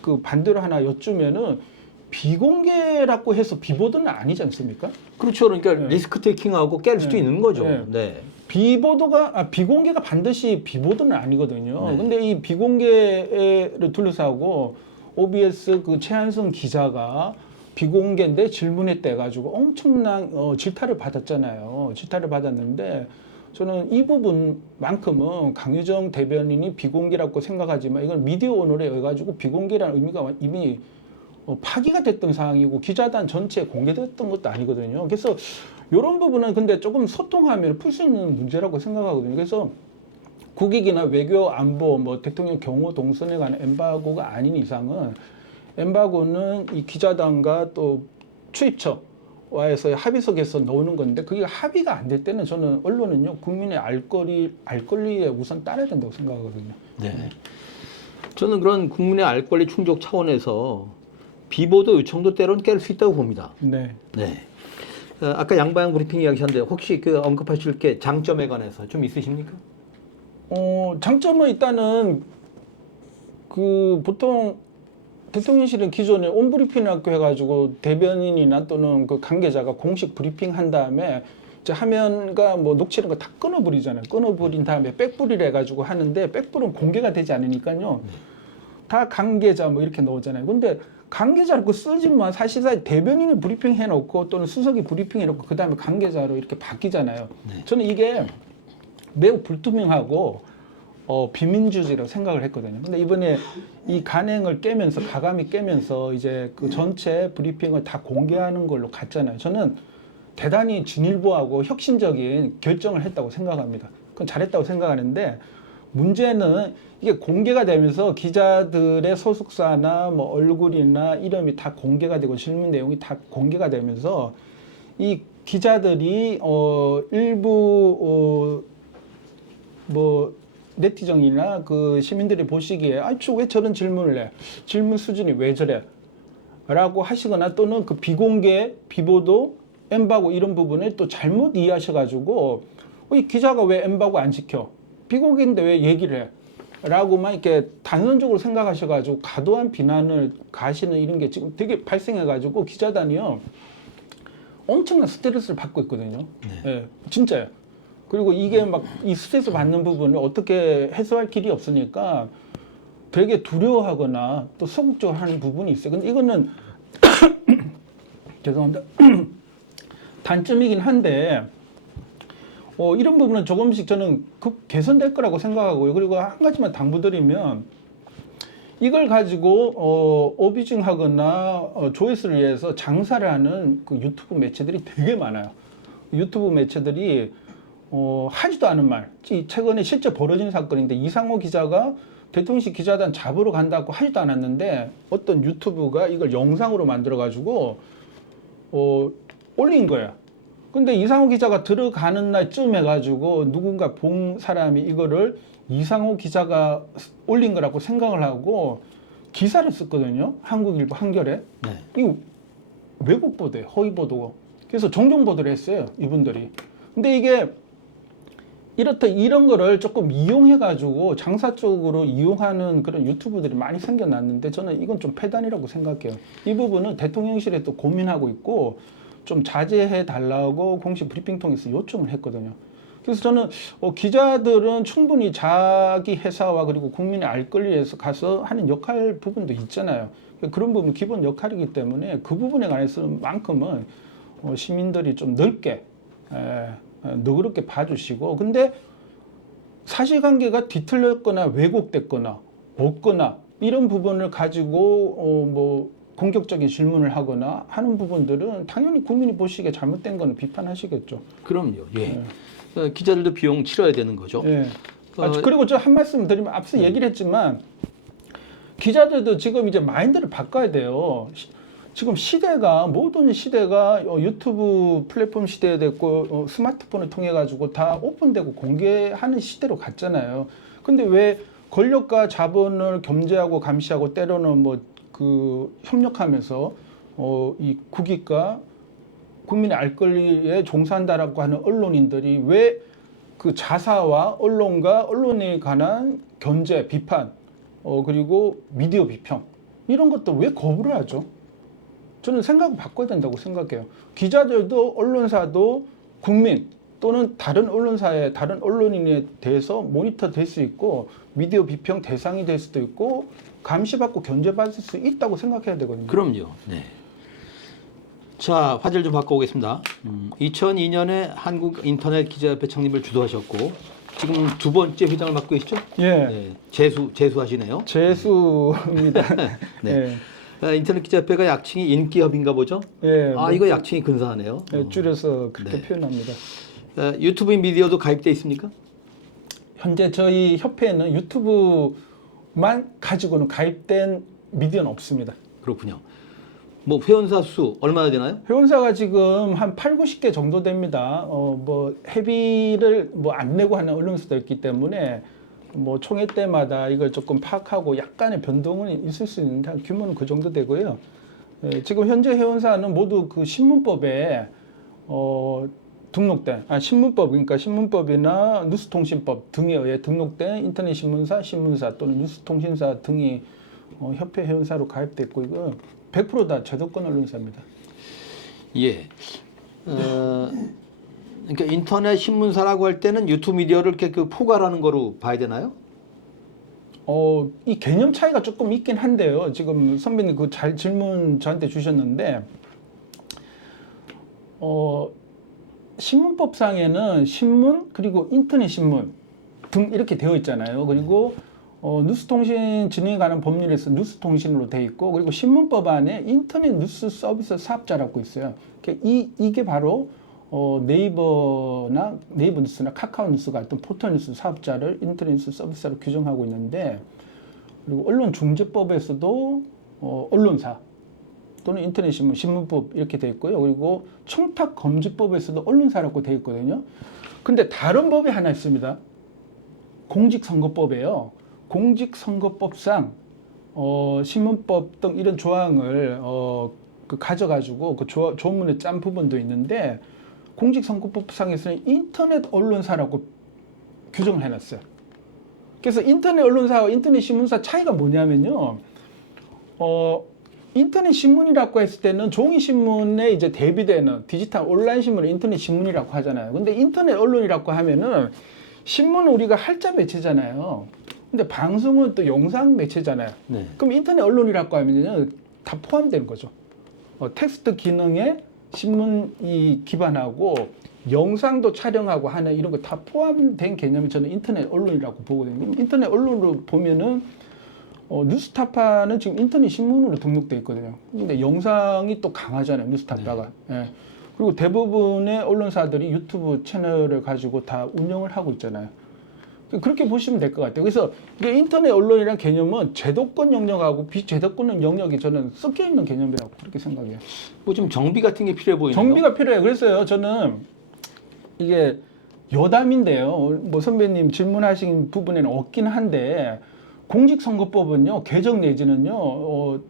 그 반대로 하나 여쭈면은 비공개라고 해서 비보도는 아니지 않습니까? 그렇죠. 그러니까 네. 리스크 테이킹하고 깰 수도 네. 있는 거죠. 네. 네. 비공개가 반드시 비보도는 아니거든요. 네. 근데 이 비공개를 둘러싸고 OBS 그 최한성 기자가 비공개인데 질문했다 해가지고 엄청난 질타를 받았잖아요. 질타를 받았는데 저는 이 부분만큼은 강유정 대변인이 비공개라고 생각하지만 이건 미디어 오늘에 의해 가지고 비공개라는 의미가 이미 파기가 됐던 상황이고 기자단 전체에 공개됐던 것도 아니거든요. 그래서 이런 부분은 근데 조금 소통하면 풀 수 있는 문제라고 생각하거든요. 그래서 국익이나 외교 안보, 뭐 대통령 경호 동선에 관한 엠바고가 아닌 이상은 엠바고는 이 기자단과 또 출입처와에서의 합의석에서 넣는 건데 그게 합의가 안 될 때는 저는 언론은요 국민의 알 권리에 우선 따라야 된다고 생각하거든요. 네. 저는 그런 국민의 알 권리 충족 차원에서 비보도 요청도 때로는 깰 수 있다고 봅니다. 네. 네. 아까 양방향 브리핑 이야기하셨는데 혹시 그 언급하실 게 장점에 관해서 좀 있으십니까? 장점은 일단은 그 보통 대통령실은 기존에 온브리핑이라고 해가지고 대변인이나 또는 그 관계자가 공식 브리핑 한 다음에 이제 화면과 뭐 녹취하는 거 다 끊어버리잖아요. 끊어버린 다음에 백불이라 해가지고 하는데 백불은 공개가 되지 않으니까요. 다 관계자 뭐 이렇게 나오잖아요. 근데 관계자로 쓰지만 사실상 대변인이 브리핑 해놓고 또는 수석이 브리핑 해놓고 그 다음에 관계자로 이렇게 바뀌잖아요. 네. 저는 이게 매우 불투명하고 비민주주의라고 생각을 했거든요. 근데 이번에 이 간행을 깨면서 가감이 깨면서 이제 그 전체 브리핑을 다 공개하는 걸로 갔잖아요. 저는 대단히 진일보하고 혁신적인 결정을 했다고 생각합니다. 그건 잘했다고 생각하는데 문제는 이게 공개가 되면서 기자들의 소속사나 뭐 얼굴이나 이름이 다 공개가 되고 질문 내용이 다 공개가 되면서 이 기자들이 일부 뭐 네티즌이나 그 시민들이 보시기에 왜 저런 질문을 해? 질문 수준이 왜 저래? 라고 하시거나 또는 그 비공개, 비보도, 엠바고 이런 부분을 또 잘못 이해하셔가지고 이 기자가 왜 엠바고 안 지켜? 비공개인데 왜 얘기를 해? 라고만 이렇게 단선적으로 생각하셔가지고 과도한 비난을 가시는 이런 게 지금 되게 발생해가지고 기자단이요 엄청난 스트레스를 받고 있거든요. 예, 진짜요. 그리고 이게 막 이 스트레스 받는 부분을 어떻게 해소할 길이 없으니까 되게 두려워하거나 또 소극적으로 하는 부분이 있어요. 근데 이거는 죄송합니다. 단점이긴 한데 이런 부분은 조금씩 저는 개선될 거라고 생각하고요. 그리고 한 가지만 당부드리면 이걸 가지고 오비징하거나 조회수를 위해서 장사를 하는 그 유튜브 매체들이 되게 많아요. 유튜브 매체들이 하지도 않은 말. 최근에 실제 벌어진 사건인데 이상호 기자가 대통령실 기자단 잡으러 간다고 하지도 않았는데 어떤 유튜브가 이걸 영상으로 만들어 가지고 올린 거야. 근데 이상호 기자가 들어가는 날쯤 해가지고 누군가 본 사람이 이거를 이상호 기자가 올린 거라고 생각을 하고 기사를 썼거든요. 한국일보 한겨레. 네. 이거 왜곡 보도예요. 허위 보도고. 그래서 정정 보도를 했어요. 이분들이. 근데 이게 이렇다 이런 거를 조금 이용해가지고 장사 쪽으로 이용하는 그런 유튜브들이 많이 생겨났는데 저는 이건 좀 폐단이라고 생각해요. 이 부분은 대통령실에 또 고민하고 있고 좀 자제해 달라고 공식 브리핑 통해서 요청을 했거든요. 그래서 저는 기자들은 충분히 자기 회사와 그리고 국민의 알 권리에서 가서 하는 역할 부분도 있잖아요. 그런 부분 기본 역할이기 때문에 그 부분에 관해서만큼은 시민들이 좀 넓게 너그럽게 봐주시고 근데 사실관계가 뒤틀렸거나 왜곡됐거나 없거나 이런 부분을 가지고 뭐 공격적인 질문을 하거나 하는 부분들은 당연히 국민이 보시기에 잘못된 건 비판하시겠죠. 그럼요. 예. 기자들도 비용 치러야 되는 거죠. 예. 그리고 저 한 말씀 드리면 앞서 얘기를 했지만 기자들도 지금 이제 마인드를 바꿔야 돼요. 지금 시대가 모든 시대가 유튜브 플랫폼 시대가 됐고 스마트폰을 통해 가지고 다 오픈되고 공개하는 시대로 갔잖아요. 근데 왜 권력과 자본을 겸제하고 감시하고 때로는 뭐 그 협력하면서 이 국익과 국민의 알 권리에 종사한다라고 하는 언론인들이 왜 그 자사와 언론과 언론에 관한 견제, 비판, 그리고 미디어 비평 이런 것들 왜 거부를 하죠? 저는 생각을 바꿔야 된다고 생각해요. 기자들도 언론사도 국민 또는 다른 언론사의 다른 언론인에 대해서 모니터 될 수 있고 미디어 비평 대상이 될 수도 있고 감시받고 견제받을 수 있다고 생각해야 되거든요. 그럼요. 네. 자, 화제를 좀 바꿔보겠습니다. 2002년에 한국인터넷 기자협회 창립을 주도하셨고 지금 두 번째 회장을 맡고 계시죠? 예. 네. 재수하시네요. 재수입니다. 네. 인터넷 기자협회가 약칭이 인기협인가 보죠? 예. 이거 약칭이 근사하네요. 예, 줄여서 그렇게 네. 표현합니다. 유튜브 미디어도 가입돼 있습니까? 현재 저희 협회에는 유튜브만 가지고는 가입된 미디어는 없습니다. 그렇군요. 뭐 회원사 수 얼마나 되나요? 회원사가 지금 한 8, 90개 정도 됩니다. 뭐 회비를 뭐 안 내고 하는 언론사도 있기 때문에 뭐 총회 때마다 이걸 조금 파악하고 약간의 변동은 있을 수 있는데 규모는 그 정도 되고요. 지금 현재 회원사는 모두 그 신문법에 등록된 신문법 그러니까 신문법이나 뉴스통신법 등에 의해 등록된 인터넷 신문사, 신문사 또는 뉴스통신사 등이 협회 회원사로 가입됐고 이거 100% 다 저작권 언론사입니다. 예. 그러니까 인터넷 신문사라고 할 때는 유튜브 미디어를 이렇게 그 포괄하는 거로 봐야 되나요? 이 개념 차이가 조금 있긴 한데요. 지금 선배님 그 잘 질문 저한테 주셨는데, 신문법상에는 신문 그리고 인터넷 신문 등 이렇게 되어 있잖아요. 그리고 뉴스통신 진행에 관한 법률에서 뉴스통신으로 되어 있고, 그리고 신문법 안에 인터넷 뉴스 서비스 사업자라고 있어요. 이게 바로 네이버 뉴스나 카카오 뉴스 같은 포털 뉴스 사업자를 인터넷 뉴스 서비스로 규정하고 있는데, 그리고 언론중재법에서도 언론사 또는 인터넷 신문, 신문법 이렇게 되어 있고요. 그리고 청탁금지법에서도 언론사라고 되어 있거든요. 근데 다른 법이 하나 있습니다. 공직선거법이에요. 공직선거법상 신문법 등 이런 조항을 가져가지고 그 조문에 짠 부분도 있는데 공직선거법상에서는 인터넷 언론사라고 규정을 해놨어요. 그래서 인터넷 언론사와 인터넷 신문사 차이가 뭐냐면요. 인터넷 신문이라고 했을 때는 종이 신문에 이제 대비되는 디지털 온라인 신문을 인터넷 신문이라고 하잖아요. 근데 인터넷 언론이라고 하면은 신문은 우리가 할자 매체잖아요. 근데 방송은 또 영상 매체잖아요. 네. 그럼 인터넷 언론이라고 하면은 다 포함되는 거죠. 텍스트 기능에 신문이 기반하고 영상도 촬영하고 하는 이런 거 다 포함된 개념이 저는 인터넷 언론이라고 보거든요. 인터넷 언론으로 보면은 뉴스타파는 지금 인터넷 신문으로 등록돼 있거든요. 근데 영상이 또 강하잖아요, 뉴스타파가. 네. 예. 그리고 대부분의 언론사들이 유튜브 채널을 가지고 다 운영을 하고 있잖아요. 그렇게 보시면 될 것 같아요. 그래서 이게 인터넷 언론이라는 개념은 제도권 영역하고 비제도권 영역이 저는 섞여 있는 개념이라고 그렇게 생각해요. 뭐 좀 정비 같은 게 필요해 보이네요. 정비가 필요해요. 그래서요, 저는 이게 여담인데요. 뭐 선배님 질문하신 부분에는 없긴 한데 공직선거법은요, 개정 내지는요,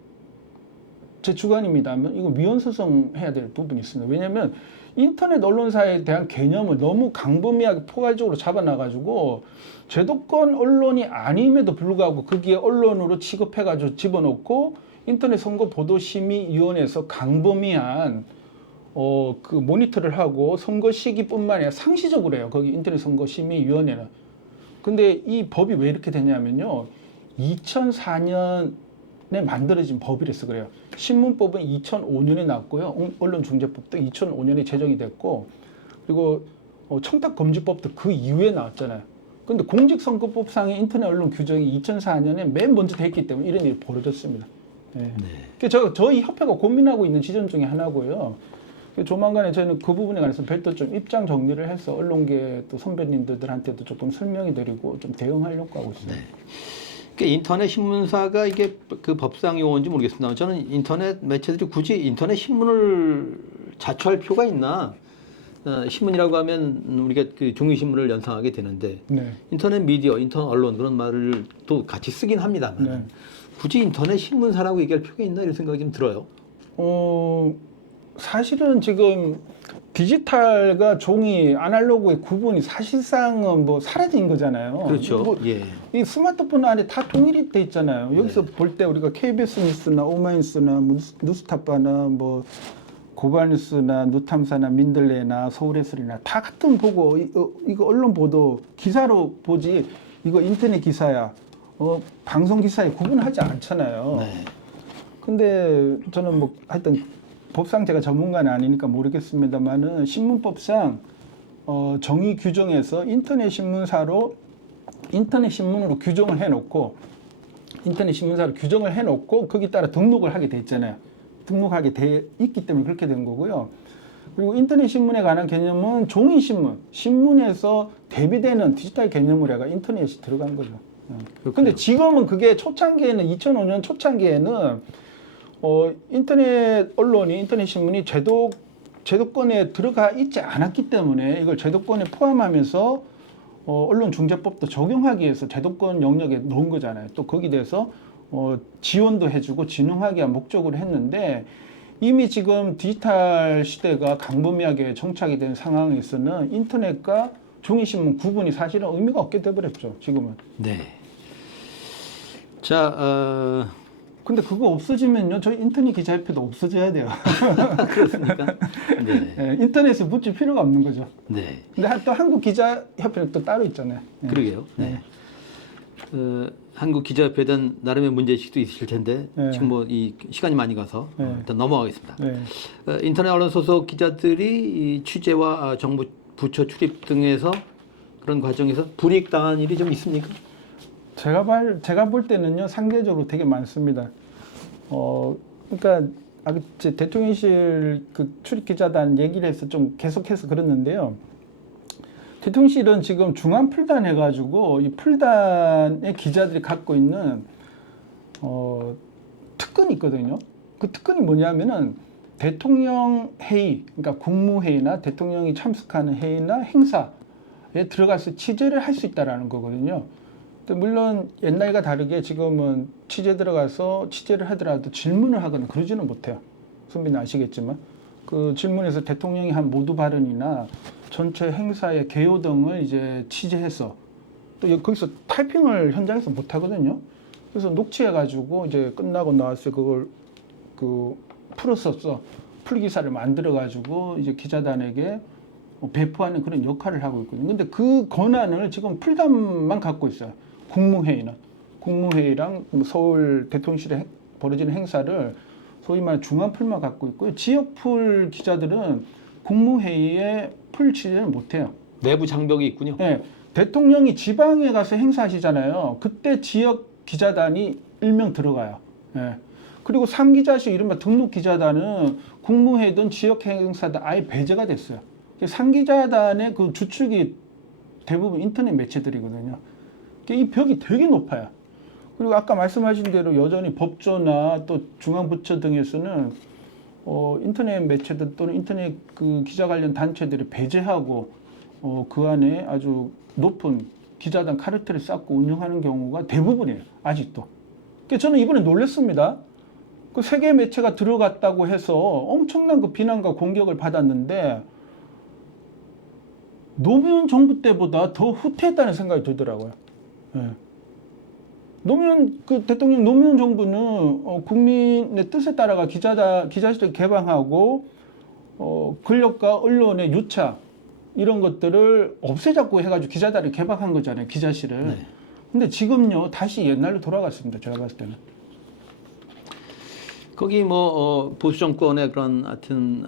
제 주관입니다만 이거 위헌 소송해야 될 부분이 있습니다. 왜냐하면 인터넷 언론사에 대한 개념을 너무 강범위하게 포괄적으로 잡아놔가지고 제도권 언론이 아님에도 불구하고 거기에 언론으로 취급해가지고 집어넣고 인터넷 선거 보도심의위원회에서 강범위한 그 모니터를 하고 선거 시기뿐만 아니라 상시적으로 해요. 거기 인터넷 선거 심의위원회는. 근데 이 법이 왜 이렇게 됐냐면요. 2004년에 만들어진 법이라서 그래요. 신문법은 2005년에 나왔고요. 언론중재법도 2005년에 제정이 됐고, 그리고 청탁금지법도 그 이후에 나왔잖아요. 근데 공직선거법상의 인터넷 언론 규정이 2004년에 맨 먼저 됐기 때문에 이런 일이 벌어졌습니다. 네. 그래서 저희 협회가 고민하고 있는 지점 중에 하나고요. 조만간에 저희는 그 부분에 관해서 별도 좀 입장 정리를 해서 언론계 또 선배님들한테도 조금 설명해 드리고 좀 대응하려고 하고 있습니다. 네. 그 인터넷 신문사가 이게 그 법상 용어인지 모르겠습니다. 저는 인터넷 매체들이 굳이 인터넷 신문을 자초할 필요가 있나? 신문이라고 하면 우리가 그 종이 신문을 연상하게 되는데 네. 인터넷 미디어, 인터넷 언론 그런 말을 또 같이 쓰긴 합니다만 네. 굳이 인터넷 신문사라고 얘기할 필요가 있나 이런 생각이 좀 들어요. 사실은 지금 디지털과 종이, 아날로그의 구분이 사실상은 뭐 사라진 거잖아요. 그렇죠. 뭐 예. 이 스마트폰 안에 다 통일이 돼 있잖아요. 여기서 네. 볼 때 우리가 KBS 뉴스나 오마이뉴스나 뭐 뉴스타파나 뭐 고발뉴스나 누탐사나 민들레나 서울에서리나 다 같은 보고 이거 언론 보도 기사로 보지 이거 인터넷 기사야 방송 기사에 구분하지 않잖아요. 네. 근데 저는 뭐 하여튼 법상 제가 전문가는 아니니까 모르겠습니다만은 신문법상 정의 규정에서 인터넷 신문으로 규정을 해놓고 인터넷 신문사로 규정을 해놓고 거기 따라 등록을 하게 돼 있잖아요. 등록하게 돼 있기 때문에 그렇게 된 거고요. 그리고 인터넷 신문에 관한 개념은 종이 신문, 신문에서 대비되는 디지털 개념으로 해가 인터넷이 들어간 거죠. 근데 지금은 그게 초창기에는 2005년 초창기에는 인터넷 언론이 인터넷 신문이 제도권에 들어가 있지 않았기 때문에 이걸 제도권에 포함하면서 언론중재법도 적용하기 위해서 제도권 영역에 넣은 거잖아요. 또 거기에 대해서 지원도 해주고 진흥하기 위한 목적으로 했는데 이미 지금 디지털 시대가 강범위하게 정착이 된 상황에서는 인터넷과 종이신문 구분이 사실은 의미가 없게 돼버렸죠. 지금은. 네. 자, 근데 그거 없어지면요, 저희 인터넷 기자협회도 없어져야 돼요. 그렇습니까? 네. 네, 인터넷에 붙일 필요가 없는 거죠. 네. 근데 또 한국 기자협회는 또 따로 있잖아요. 네. 그러게요. 네. 한국 기자협회든 나름의 문제의식도 있으실 텐데 네. 지금 뭐 이 시간이 많이 가서 네. 일단 넘어가겠습니다. 네. 인터넷 언론 소속 기자들이 이 취재와 정부 부처 출입 등에서 그런 과정에서 불이익당한 일이 좀 있습니까? 제가 볼 때는요, 상대적으로 되게 많습니다. 그러니까 제 대통령실 그 출입 기자단 얘기를 해서 좀 계속해서 그랬는데요. 대통령실은 지금 중앙 풀단 해가지고 이 풀단의 기자들이 갖고 있는 특권이 있거든요. 그 특권이 뭐냐면은 대통령 회의, 그러니까 국무회의나 대통령이 참석하는 회의나 행사에 들어가서 취재를 할 수 있다라는 거거든요. 근데 물론 옛날과 다르게 지금은 취재 들어가서 취재를 하더라도 질문을 하거나 그러지는 못해요. 선배님 아시겠지만 그 질문에서 대통령이 한 모두 발언이나 전체 행사의 개요 등을 이제 취재해서 또 거기서 타이핑을 현장에서 못 하거든요. 그래서 녹취해가지고 이제 끝나고 나왔을 그걸 그 풀었었어. 풀기사를 만들어가지고 이제 기자단에게 배포하는 그런 역할을 하고 있거든요. 근데 그 권한을 지금 풀담만 갖고 있어요. 국무회의랑 서울 대통령실에 벌어지는 행사를 소위 말하는 중앙풀만 갖고 있고요. 지역풀 기자들은 국무회의에 풀 취재를 못해요. 내부 장벽이 있군요. 네, 대통령이 지방에 가서 행사하시잖아요. 그때 지역 기자단이 일명 들어가요. 네. 그리고 3기자실 이른바 등록 기자단은 국무회의든 지역 행사든 아예 배제가 됐어요. 3기자단의 그 주축이 대부분 인터넷 매체들이거든요. 이 벽이 되게 높아요. 그리고 아까 말씀하신 대로 여전히 법조나 또 중앙부처 등에서는 인터넷 매체들 또는 인터넷 그 기자 관련 단체들이 배제하고 그 안에 아주 높은 기자단 카르텔을 쌓고 운영하는 경우가 대부분이에요. 아직도. 그러니까 저는 이번에 놀랐습니다. 그 세계 매체가 들어갔다고 해서 엄청난 그 비난과 공격을 받았는데 노무현 정부 때보다 더 후퇴했다는 생각이 들더라고요. 예. 대통령 노무현 정부는 국민의 뜻에 따라가 기자실을 개방하고 권력과 언론의 유착 이런 것들을 없애자고 해가지고 기자단을 개방한 거잖아요. 기자실을. 네. 근데 지금요 다시 옛날로 돌아갔습니다. 제가 봤을 때는. 거기 뭐 보수 정권의 그런 하여튼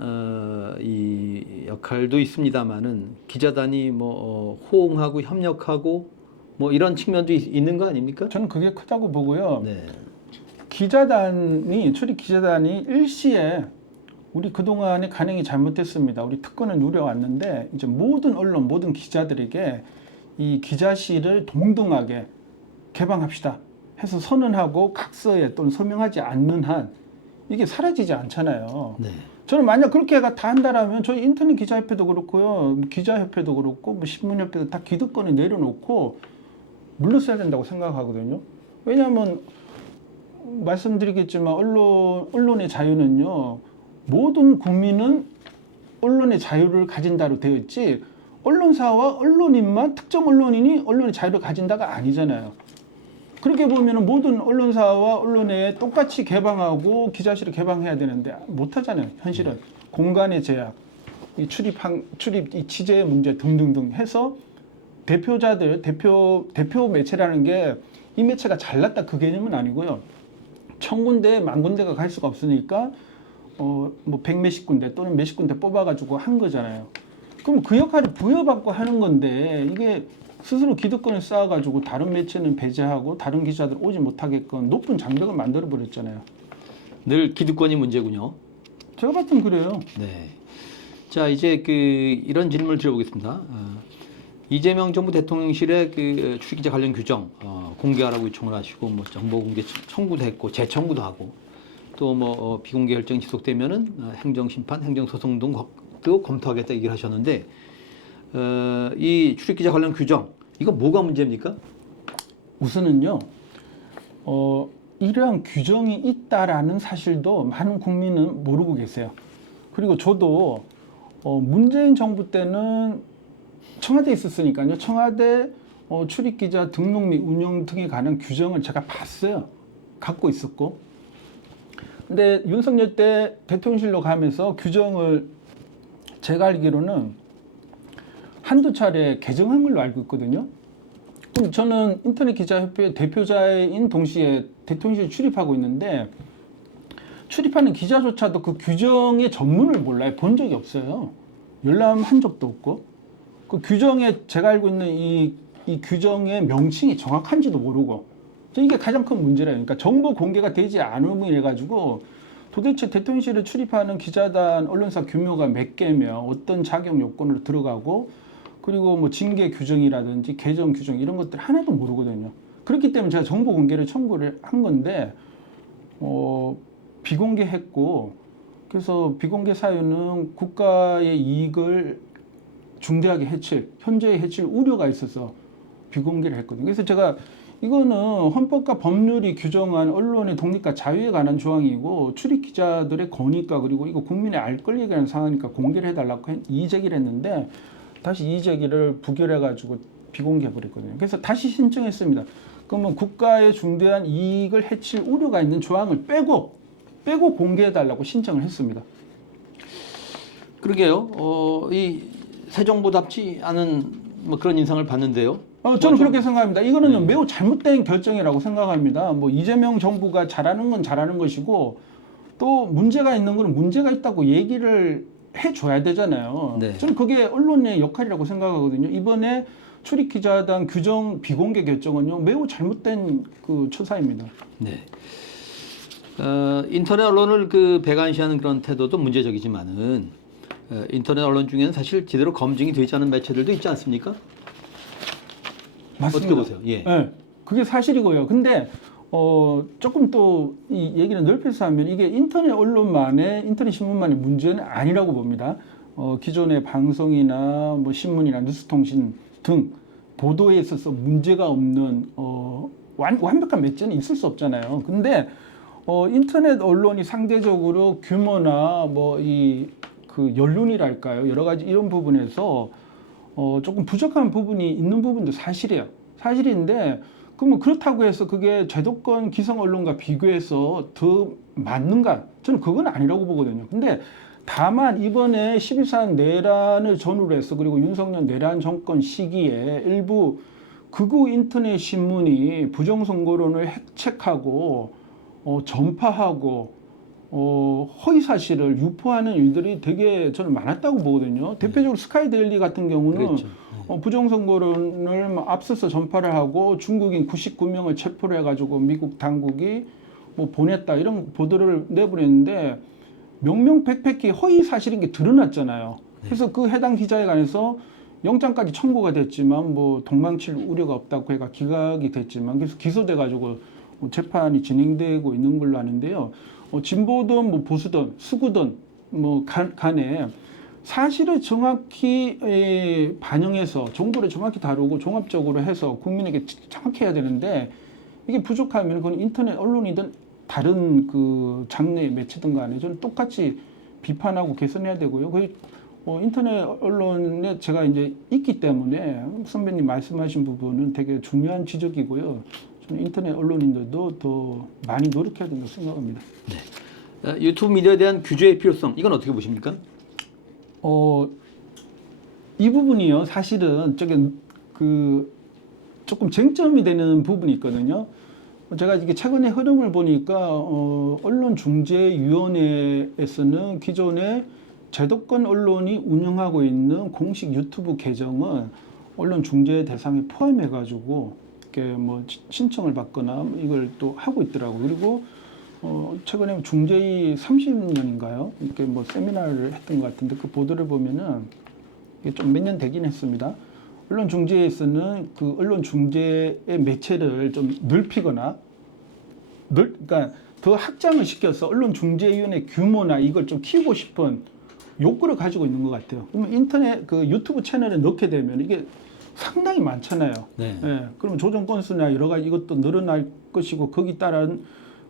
이 역할도 있습니다만은 기자단이 뭐 호응하고 협력하고 뭐 이런 측면도 있는 거 아닙니까? 저는 그게 크다고 보고요. 네. 출입 기자단이 일시에 우리 그동안의 간행이 잘못됐습니다. 우리 특권을 누려왔는데 이제 모든 언론, 모든 기자들에게 이 기자실을 동등하게 개방합시다 해서 선언하고 각서에 또는 서명하지 않는 한 이게 사라지지 않잖아요. 네. 저는 만약 그렇게 다 한다라면 저희 인터넷 기자협회도 그렇고요, 기자협회도 그렇고, 뭐 신문협회도 다 기득권을 내려놓고 물러서야 된다고 생각하거든요. 왜냐하면 말씀드리겠지만 언론의 자유는요, 모든 국민은 언론의 자유를 가진다로 되어 있지 언론사와 언론인만 특정 언론인이 언론의 자유를 가진다가 아니잖아요. 그렇게 보면 모든 언론사와 언론에 똑같이 개방하고 기자실을 개방해야 되는데 못하잖아요. 현실은 공간의 제약, 이 출입 이 취재의 문제 등등등 해서 대표 매체라는 게 이 매체가 잘났다 그 개념은 아니고요. 1000군데, 10,000군데가 갈 수가 없으니까 뭐 100몇십 군데 또는 몇십 군데 뽑아가지고 한 거잖아요. 그럼 그 역할을 부여받고 하는 건데 이게 스스로 기득권을 쌓아가지고 다른 매체는 배제하고 다른 기자들 오지 못하게끔 높은 장벽을 만들어 버렸잖아요. 늘 기득권이 문제군요. 제가 봤을 땐 그래요. 네. 자, 이제 이런 질문을 드려보겠습니다. 이재명 정부 대통령실의 출입기자 관련 규정 공개하라고 요청을 하시고 뭐 정보 공개 청구도 했고 재청구도 하고 또 뭐 비공개 결정이 지속되면은 행정심판, 행정소송 등도 검토하겠다 얘기를 하셨는데 이 출입기자 관련 규정 이거 뭐가 문제입니까? 우선은요, 이러한 규정이 있다라는 사실도 많은 국민은 모르고 계세요. 그리고 저도 문재인 정부 때는 청와대에 있었으니까요. 청와대 출입기자 등록 및 운영 등에 관한 규정을 제가 봤어요. 갖고 있었고. 근데 윤석열 때 대통령실로 가면서 규정을 제가 알기로는 한두 차례 개정한 걸로 알고 있거든요. 그럼 저는 인터넷 기자협회 대표자인 동시에 대통령실 출입하고 있는데 출입하는 기자조차도 그 규정의 전문을 몰라요. 본 적이 없어요. 열람한 적도 없고 그 규정에 제가 알고 있는 이 규정의 명칭이 정확한지도 모르고 이게 가장 큰 문제라요. 그러니까 정보 공개가 되지 않음을 해가지고 도대체 대통령실에 출입하는 기자단 언론사 규모가 몇 개며 어떤 자격 요건으로 들어가고 그리고 뭐 징계 규정이라든지 개정 규정 이런 것들 하나도 모르거든요. 그렇기 때문에 제가 정보 공개를 청구를 한 건데 비공개했고 그래서 비공개 사유는 국가의 이익을 중대하게 해칠, 현저히 해칠 우려가 있어서 비공개를 했거든요. 그래서 제가 이거는 헌법과 법률이 규정한 언론의 독립과 자유에 관한 조항이고 출입 기자들의 권익과 그리고 이거 국민의 알 권리에 관한 사항이니까 공개를 해달라고 이의제기를 했는데 다시 이의제기를 부결해가지고 비공개해버렸거든요. 그래서 다시 신청했습니다. 그러면 국가의 중대한 이익을 해칠 우려가 있는 조항을 빼고 공개해달라고 신청을 했습니다. 그러게요. 이 새 정부답지 않은 뭐 그런 인상을 받는데요. 저는 그렇게 생각합니다. 이거는 매우 잘못된 결정이라고 생각합니다. 뭐 이재명 정부가 잘하는 건 잘하는 것이고 또 문제가 있는 건 문제가 있다고 얘기를 해줘야 되잖아요. 네. 저는 그게 언론의 역할이라고 생각하거든요. 이번에 출입기자단 규정 비공개 결정은요 매우 잘못된 그 처사입니다. 네. 인터넷 언론을 그 배관시하는 그런 태도도 문제적이지만은 인터넷 언론 중에는 사실 제대로 검증이 되지 않은 매체들도 있지 않습니까? 맞습니다. 어떻게 보세요? 예. 네, 그게 사실이고요. 근데 조금 또 이 얘기를 넓혀서 하면 이게 인터넷 언론만의 인터넷 신문만의 문제는 아니라고 봅니다. 기존의 방송이나 뭐 신문이나 뉴스통신 등 보도에 있어서 문제가 없는 완벽한 매체는 있을 수 없잖아요. 근데 인터넷 언론이 상대적으로 규모나 뭐 이 그 연륜이랄까요, 여러 가지 이런 부분에서 조금 부족한 부분이 있는 부분도 사실이에요. 사실인데 그러면 그렇다고 해서 그게 제도권 기성 언론과 비교해서 더 맞는가? 저는 그건 아니라고 보거든요. 근데 다만 이번에 12.4 내란을 전후로 해서 그리고 윤석열 내란 정권 시기에 일부 극우 인터넷 신문이 부정선거론을 핵책하고 전파하고 허위 사실을 유포하는 일들이 되게 저는 많았다고 보거든요. 대표적으로 스카이데일리 같은 경우는 그렇죠. 부정선거론을 앞서서 전파를 하고 중국인 99명을 체포를 해가지고 미국 당국이 뭐 보냈다 이런 보도를 내보냈는데 명명백백히 허위 사실인 게 드러났잖아요. 그래서 그 해당 기자에 관해서 영장까지 청구가 됐지만 뭐 도망칠 우려가 없다고 해가 기각이 됐지만 그래서 기소돼가지고 재판이 진행되고 있는 걸로 아는데요. 진보든 뭐 보수든 수구든 뭐 간에 사실을 정확히 반영해서 정보를 정확히 다루고 종합적으로 해서 국민에게 정확히 해야 되는데 이게 부족하면 그건 인터넷 언론이든 다른 그 장르의 매체든 간에 저는 똑같이 비판하고 개선해야 되고요. 그 인터넷 언론에 제가 이제 있기 때문에 선배님 말씀하신 부분은 되게 중요한 지적이고요. 저는 인터넷 언론인들도 더 많이 노력해야 된다고 생각합니다. 네. 유튜브 미디어에 대한 규제의 필요성 이건 어떻게 보십니까? 이 부분이요. 사실은 저게 그 조금 쟁점이 되는 부분이 있거든요. 제가 이게 최근에 흐름을 보니까 언론중재위원회에서는 기존에 제도권 언론이 운영하고 있는 공식 유튜브 계정은 언론 중재 대상에 포함해가지고 이렇게 뭐 신청을 받거나 이걸 또 하고 있더라고요. 그리고 최근에 중재위 30년인가요? 이렇게 뭐 세미나를 했던 것 같은데 그 보도를 보면은 이게 좀 몇 년 되긴 했습니다. 언론 중재에서는 그 언론 중재의 매체를 좀 넓히거나 그러니까 더 확장을 시켜서 언론 중재위원회 규모나 이걸 좀 키우고 싶은 욕구를 가지고 있는 것 같아요. 그러면 인터넷 그 유튜브 채널에 넣게 되면 이게 상당히 많잖아요. 네. 그러면 조정 건수나 여러 가지 이것도 늘어날 것이고 거기 따른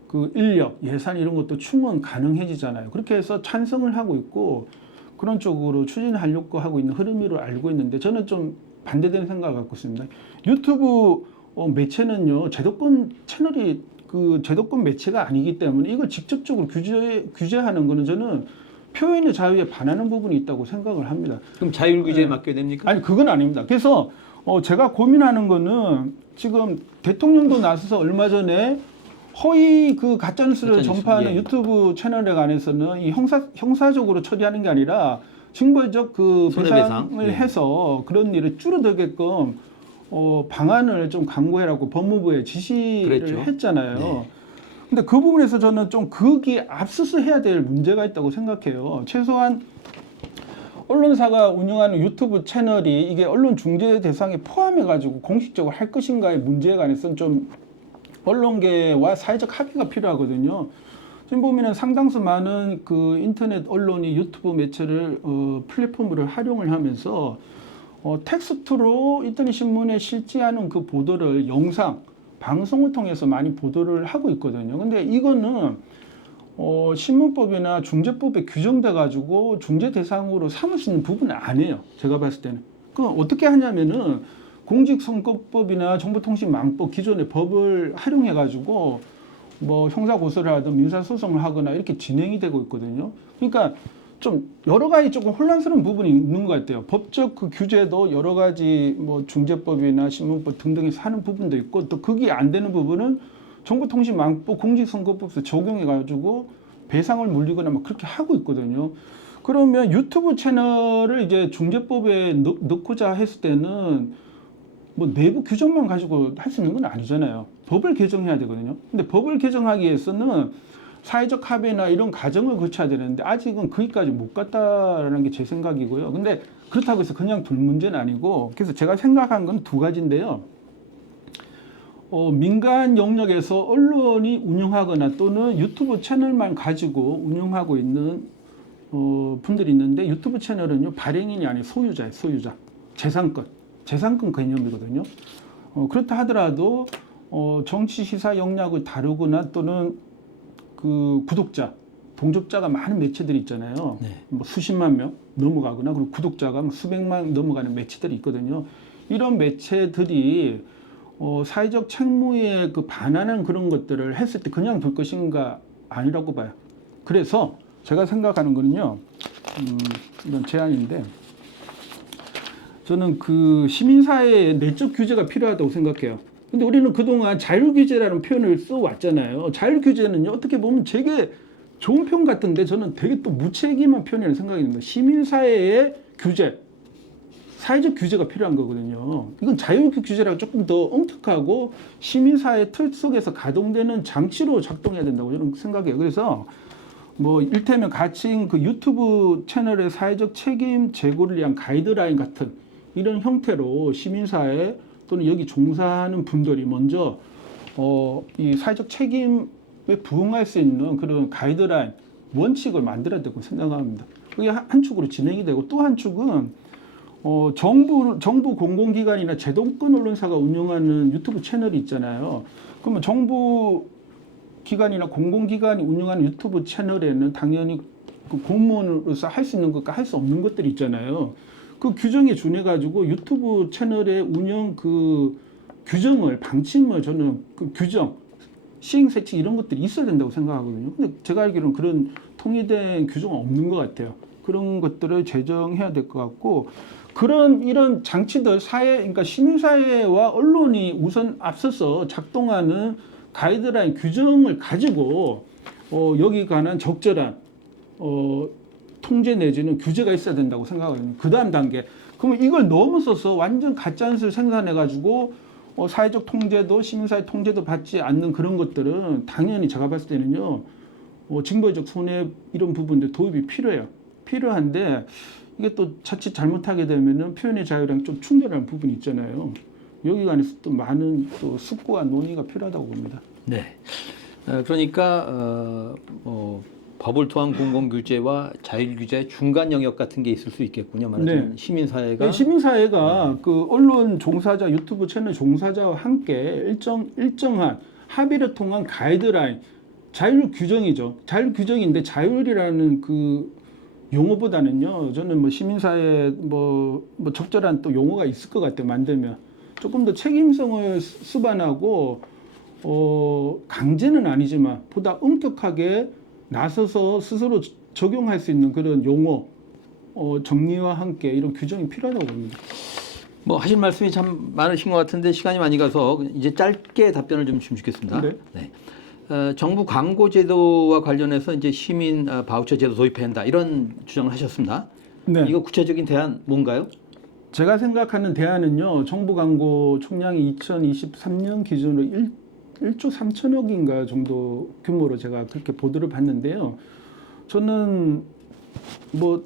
그 인력, 예산 이런 것도 충원 가능해지잖아요. 그렇게 해서 찬성을 하고 있고 그런 쪽으로 추진하려고 하고 있는 흐름으로 알고 있는데 저는 좀 반대되는 생각을 갖고 있습니다. 유튜브 매체는요 제도권 채널이 그 제도권 매체가 아니기 때문에 이걸 직접적으로 규제하는 거는 저는 표현의 자유에 반하는 부분이 있다고 생각을 합니다. 그럼 자율 규제에 맡겨야 됩니까? 아니 그건 아닙니다. 그래서 제가 고민하는 거는 지금 대통령도 나서서 얼마 전에 허위 그 가짜뉴스를 전파하는 예. 유튜브 채널에 관해서는 이 형사적으로 처리하는 게 아니라 징벌적 그 손해배상 배상을 해서 그런 일을 줄어들게끔 방안을 좀 강구해라고 법무부에 지시를 그랬죠. 했잖아요. 네. 근데 그 부분에서 저는 좀 거기에 앞서서 해야 될 문제가 있다고 생각해요. 최소한 언론사가 운영하는 유튜브 채널이 이게 언론 중재 대상에 포함해가지고 공식적으로 할 것인가의 문제에 관해서는 좀 언론계와 사회적 합의가 필요하거든요. 지금 보면은 상당수 많은 그 인터넷 언론이 유튜브 매체를 플랫폼으로 활용을 하면서 텍스트로 인터넷 신문에 실제하는 그 보도를 영상 방송을 통해서 많이 보도를 하고 있거든요. 근데 이거는 신문법이나 중재법에 규정돼 가지고 중재 대상으로 삼을 수 있는 부분은 아니에요. 제가 봤을 때는. 그럼 어떻게 하냐면은 공직선거법이나 정보통신망법 기존의 법을 활용해 가지고 뭐 형사 고소를 하든 민사 소송을 하거나 이렇게 진행이 되고 있거든요. 그러니까 좀 여러 가지 조금 혼란스러운 부분이 있는 것 같아요. 법적 그 규제도 여러 가지 뭐 중재법이나 신문법 등등에서 하는 부분도 있고 또 그게 안 되는 부분은 정보통신망법 공직선거법에서 적용해 가지고 배상을 물리거나 막 그렇게 하고 있거든요. 그러면 유튜브 채널을 이제 중재법에 넣고자 했을 때는 뭐 내부 규정만 가지고 할 수 있는 건 아니잖아요. 법을 개정해야 되거든요. 근데 법을 개정하기 위해서는 사회적 합의나 이런 과정을 거쳐야 되는데 아직은 거기까지 못 갔다라는 게 제 생각이고요. 근데 그렇다고 해서 그냥 둘 문제는 아니고 그래서 제가 생각한 건 두 가지인데요. 민간 영역에서 언론이 운영하거나 또는 유튜브 채널만 가지고 운영하고 있는 분들이 있는데 유튜브 채널은요 발행인이 아닌 소유자예요. 소유자. 재산권 개념이거든요. 그렇다 하더라도 정치 시사 영역을 다루거나 또는 그 구독자, 동접자가 많은 매체들이 있잖아요. 네. 뭐 수십만 명 넘어가거나 그리고 구독자가 수백만 넘어가는 매체들이 있거든요. 이런 매체들이 사회적 책무에 그 반하는 그런 것들을 했을 때 그냥 둘 것인가 아니라고 봐요. 그래서 제가 생각하는 거는요, 이런 제안인데, 저는 그 시민사회의 내적 규제가 필요하다고 생각해요. 근데 우리는 그동안 자율규제라는 표현을 써왔잖아요. 자율규제는요, 어떻게 보면 되게 좋은 표현 같은데 저는 되게 또 무책임한 표현이라는 생각이 듭니다. 시민사회의 규제, 사회적 규제가 필요한 거거든요. 이건 자율규제라고 조금 더 엄격하고 시민사회 틀 속에서 가동되는 장치로 작동해야 된다고 저는 생각해요. 그래서 뭐 일테면 가칭 그 유튜브 채널의 사회적 책임 제고를 위한 가이드라인 같은 이런 형태로 시민사회 또는 여기 종사하는 분들이 먼저 이 사회적 책임에 부응할 수 있는 그런 가이드라인 원칙을 만들어야 되고 생각합니다. 그게 한 축으로 진행이 되고 또 한 축은 정부 공공기관이나 제도권 언론사가 운영하는 유튜브 채널이 있잖아요. 그러면 정부 기관이나 공공기관이 운영하는 유튜브 채널에는 당연히 그 공무원으로서 할 수 있는 것과 할 수 없는 것들이 있잖아요. 그 규정에 준해 가지고 유튜브 채널의 운영 그 규정을 방침을 저는 그 규정 시행세칙 이런 것들이 있어야 된다고 생각하거든요. 근데 제가 알기로는 그런 통일된 규정은 없는 것 같아요. 그런 것들을 제정해야 될 것 같고 이런 장치들 그러니까 시민사회와 언론이 우선 앞서서 작동하는 가이드라인 규정을 가지고 여기 관한 적절한 통제 내지는 규제가 있어야 된다고 생각하거든요. 그 다음 단계. 그러면 이걸 넘어서서 완전 가짜뉴스를 생산해가지고 사회적 통제도 시민사회 통제도 받지 않는 그런 것들은 당연히 제가 봤을 때는요. 징벌적 손해 이런 부분들 도입이 필요해요. 필요한데 이게 또 자칫 잘못하게 되면은 표현의 자유랑 좀 충돌하는 부분이 있잖아요. 여기 관해서 또 많은 또 숙고와 논의가 필요하다고 봅니다. 네. 그러니까 법을 통한 공공규제와 자율규제 중간 영역 같은 게 있을 수 있겠군요. 말하자면 네. 시민사회가 시민사회가 그 언론 종사자, 유튜브 채널 종사자와 함께 일정한 합의를 통한 가이드라인, 자율 규정이죠. 자율 규정인데 자율이라는 그 용어보다는요. 저는 뭐 시민사회 뭐 적절한 또 용어가 있을 것 같아요. 만들면 조금 더 책임성을 수반하고 강제는 아니지만 보다 엄격하게 나서서 스스로 적용할 수 있는 그런 용어 정리와 함께 이런 규정이 필요하다고 봅니다. 뭐 하실 말씀이 참 많으신 것 같은데 시간이 많이 가서 이제 짧게 답변을 좀 주시면 좋겠습니다. 네. 네. 정부 광고 제도와 관련해서 이제 시민 바우처 제도 도입해야 한다 이런 주장을 하셨습니다. 네. 이거 구체적인 대안 뭔가요? 제가 생각하는 대안은요. 정부 광고 총량이 2023년 기준으로 1조 3천억인가 정도 규모로 제가 그렇게 보도를 봤는데요. 저는 뭐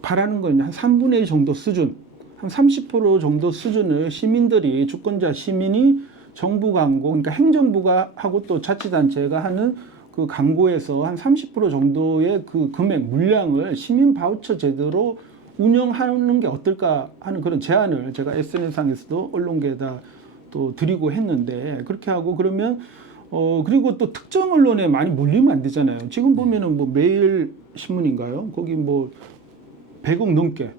바라는 건 한 3분의 1 정도 수준, 한 30% 정도 수준을 시민들이 주권자 시민이 정부 광고, 그러니까 행정부가 하고 또 자치단체가 하는 그 광고에서 한 30% 정도의 그 금액 물량을 시민 바우처 제도로 운영하는 게 어떨까 하는 그런 제안을 제가 SNS상에서도 언론계에다 또 드리고 했는데 그렇게 하고 그러면 그리고 또 특정 언론에 많이 몰리면 안 되잖아요. 지금 보면은 뭐 매일 신문인가요? 거기 뭐 100억 넘게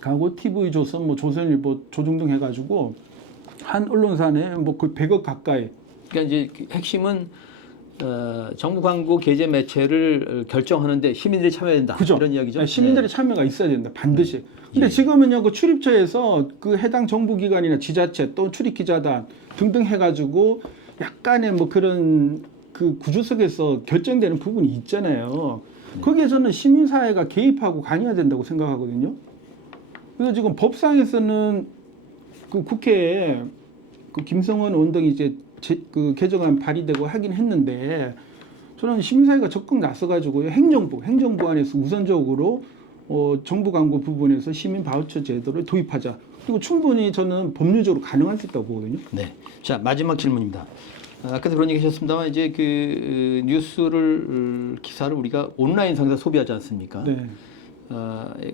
가고 TV조선, 뭐 조선일보, 조중동 해가지고 한 언론사에 뭐 그 100억 가까이. 그러니까 이제 그 핵심은 정부 광고 게재 매체를 결정하는데 시민들이 참여해야 된다. 그죠? 이런 이야기죠. 네, 시민들의 참여가 있어야 된다. 반드시. 근데 지금은요, 그 출입처에서 그 해당 정부기관이나 지자체 또 출입기자단 등등 해가지고 약간의 뭐 그런 그 구조 속에서 결정되는 부분이 있잖아요. 거기에서는 시민사회가 개입하고 관여해야 된다고 생각하거든요. 그래서 지금 법상에서는 그 국회에 그 김성원 원동이 이제 그 개정안 발의되고 하긴 했는데 저는 시민사회가 적극 나서가지고 행정부 안에서 우선적으로 정부 광고 부분에서 시민 바우처 제도를 도입하자. 그리고 충분히 저는 법률적으로 가능할 수 있다고 보거든요. 네. 자, 마지막 질문입니다. 아까도 그런 얘기 하셨습니다만 이제 그 뉴스를 기사를 우리가 온라인상에서 소비하지 않습니까? 네.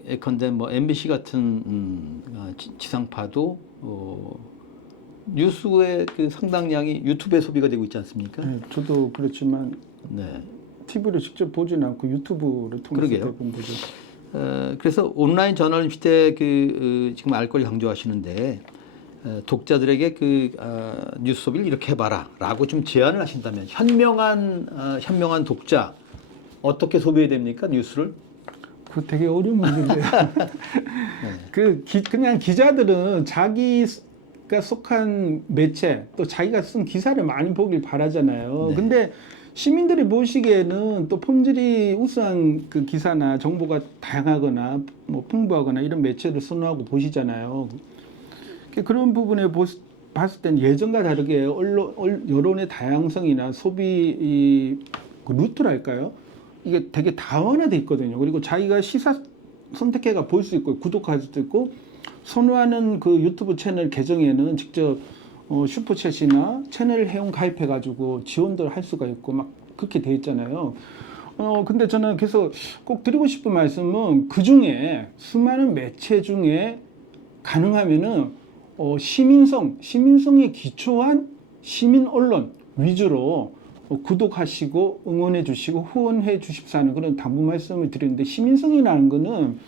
예컨대 뭐 MBC 같은 지상파도 뉴스의 그 상당량이 유튜브에 소비가 되고 있지 않습니까? 네, 저도 그렇지만 네. TV를 직접 보지는 않고 유튜브를 통해서 그러게요. 대부분 보죠. 그래서 온라인 저널 시대 지금 알 권리 강조하시는데 독자들에게 뉴스 소비를 이렇게 해봐라라고 좀 제안을 하신다면 현명한 독자 어떻게 소비해야 됩니까 뉴스를? 그 되게 어려운 문제인데요. 그냥 기자들은 자기가 속한 매체 또 자기가 쓴 기사를 많이 보길 바라잖아요. 네. 근데 시민들이 보시기에는 또 품질이 우수한 그 기사나 정보가 다양하거나 뭐 풍부하거나 이런 매체를 선호하고 보시잖아요. 그런 부분에 봤을 땐 예전과 다르게 여론의 다양성이나 소비 그 루트랄까요? 이게 되게 다원화돼 있거든요. 그리고 자기가 시사 선택해가 볼 수 있고 구독할 수도 있고 선호하는 그 유튜브 채널 계정에는 직접 슈퍼챗이나 채널 회원 가입해가지고 지원도 할 수가 있고 막 그렇게 돼 있잖아요. 근데 저는 그래서 꼭 드리고 싶은 말씀은 그 중에 수많은 매체 중에 가능하면은 시민성에 기초한 시민 언론 위주로 구독하시고 응원해 주시고 후원해 주십사 하는 그런 당부 말씀을 드리는데 시민성이라는 거는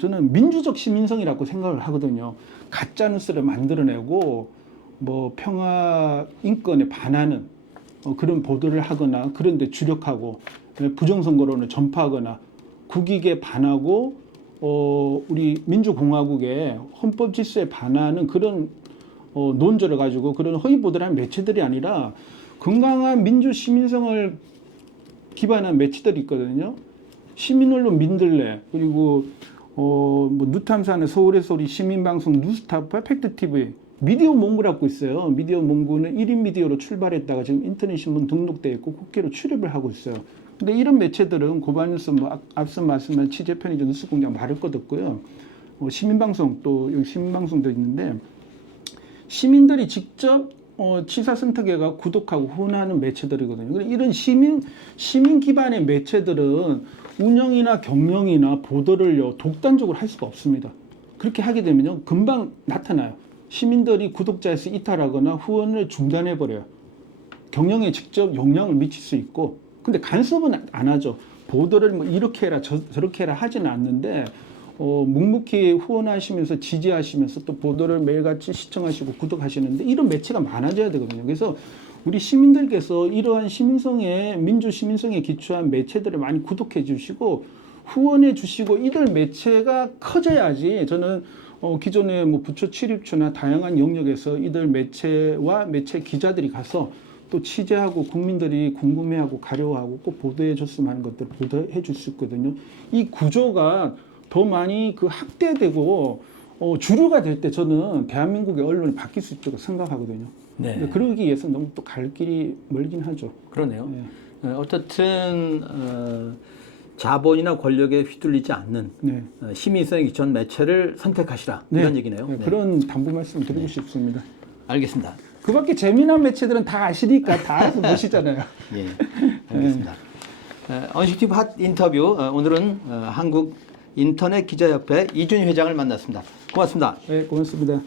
저는 민주적 시민성이라고 생각을 하거든요. 가짜 뉴스를 만들어내고 뭐 평화 인권에 반하는 그런 보도를 하거나 그런 데 주력하고 부정선거론을 전파하거나 국익에 반하고 우리 민주공화국의 헌법 질서에 반하는 그런 논조를 가지고 그런 허위 보도를 하는 매체들이 아니라 건강한 민주 시민성을 기반한 매체들이 있거든요. 시민언론 민들레 그리고 뭐 뉴탐사는 서울의 소리 시민방송 뉴스타파 팩트TV 미디어 몽구라고 있어요. 미디어 몽구는 1인 미디어로 출발했다가 지금 인터넷 신문 등록돼 있고 국회로 출입을 하고 있어요. 근데 이런 매체들은 고발뉴스 뭐 앞서 말씀한 취재 편의점 뉴스공장 말할 것 없고요. 시민방송 또 여기 시민방송도 있는데 시민들이 직접 취사 선택해가 구독하고 후원하는 매체들이거든요. 이런 시민 기반의 매체들은 운영이나 경영이나 보도를요 독단적으로 할 수가 없습니다. 그렇게 하게 되면요 금방 나타나요. 시민들이 구독자에서 이탈하거나 후원을 중단해 버려요. 경영에 직접 영향을 미칠 수 있고, 근데 간섭은 안 하죠. 보도를 뭐 이렇게 해라 저렇게 해라 하지는 않는데 묵묵히 후원하시면서 지지하시면서 또 보도를 매일같이 시청하시고 구독하시는데 이런 매체가 많아져야 되거든요. 그래서 우리 시민들께서 이러한 민주 시민성에 기초한 매체들을 많이 구독해 주시고 후원해 주시고 이들 매체가 커져야지 저는 기존의 뭐 부처 출입처나 다양한 영역에서 이들 매체와 매체 기자들이 가서 또 취재하고 국민들이 궁금해하고 가려워하고 꼭 보도해 줬으면 하는 것들을 보도해 줄 수 있거든요. 이 구조가 더 많이 그 확대되고 주류가 될 때 저는 대한민국의 언론이 바뀔 수 있다고 생각하거든요. 네. 근데 그러기 위해서 너무 또 갈 길이 멀긴 하죠. 그러네요. 네. 어쨌든 자본이나 권력에 휘둘리지 않는 네. 시민성에 기초한 매체를 선택하시라 네. 이런 얘기네요. 네. 네. 그런 당부 말씀 드리고 싶습니다. 알겠습니다. 그밖에 재미난 매체들은 다 아시니까 다 알아서 보시잖아요. 예, 알겠습니다. 언식티브 핫 인터뷰 오늘은 한국 인터넷 기자협회 이준희 회장을 만났습니다. 고맙습니다. 네, 고맙습니다.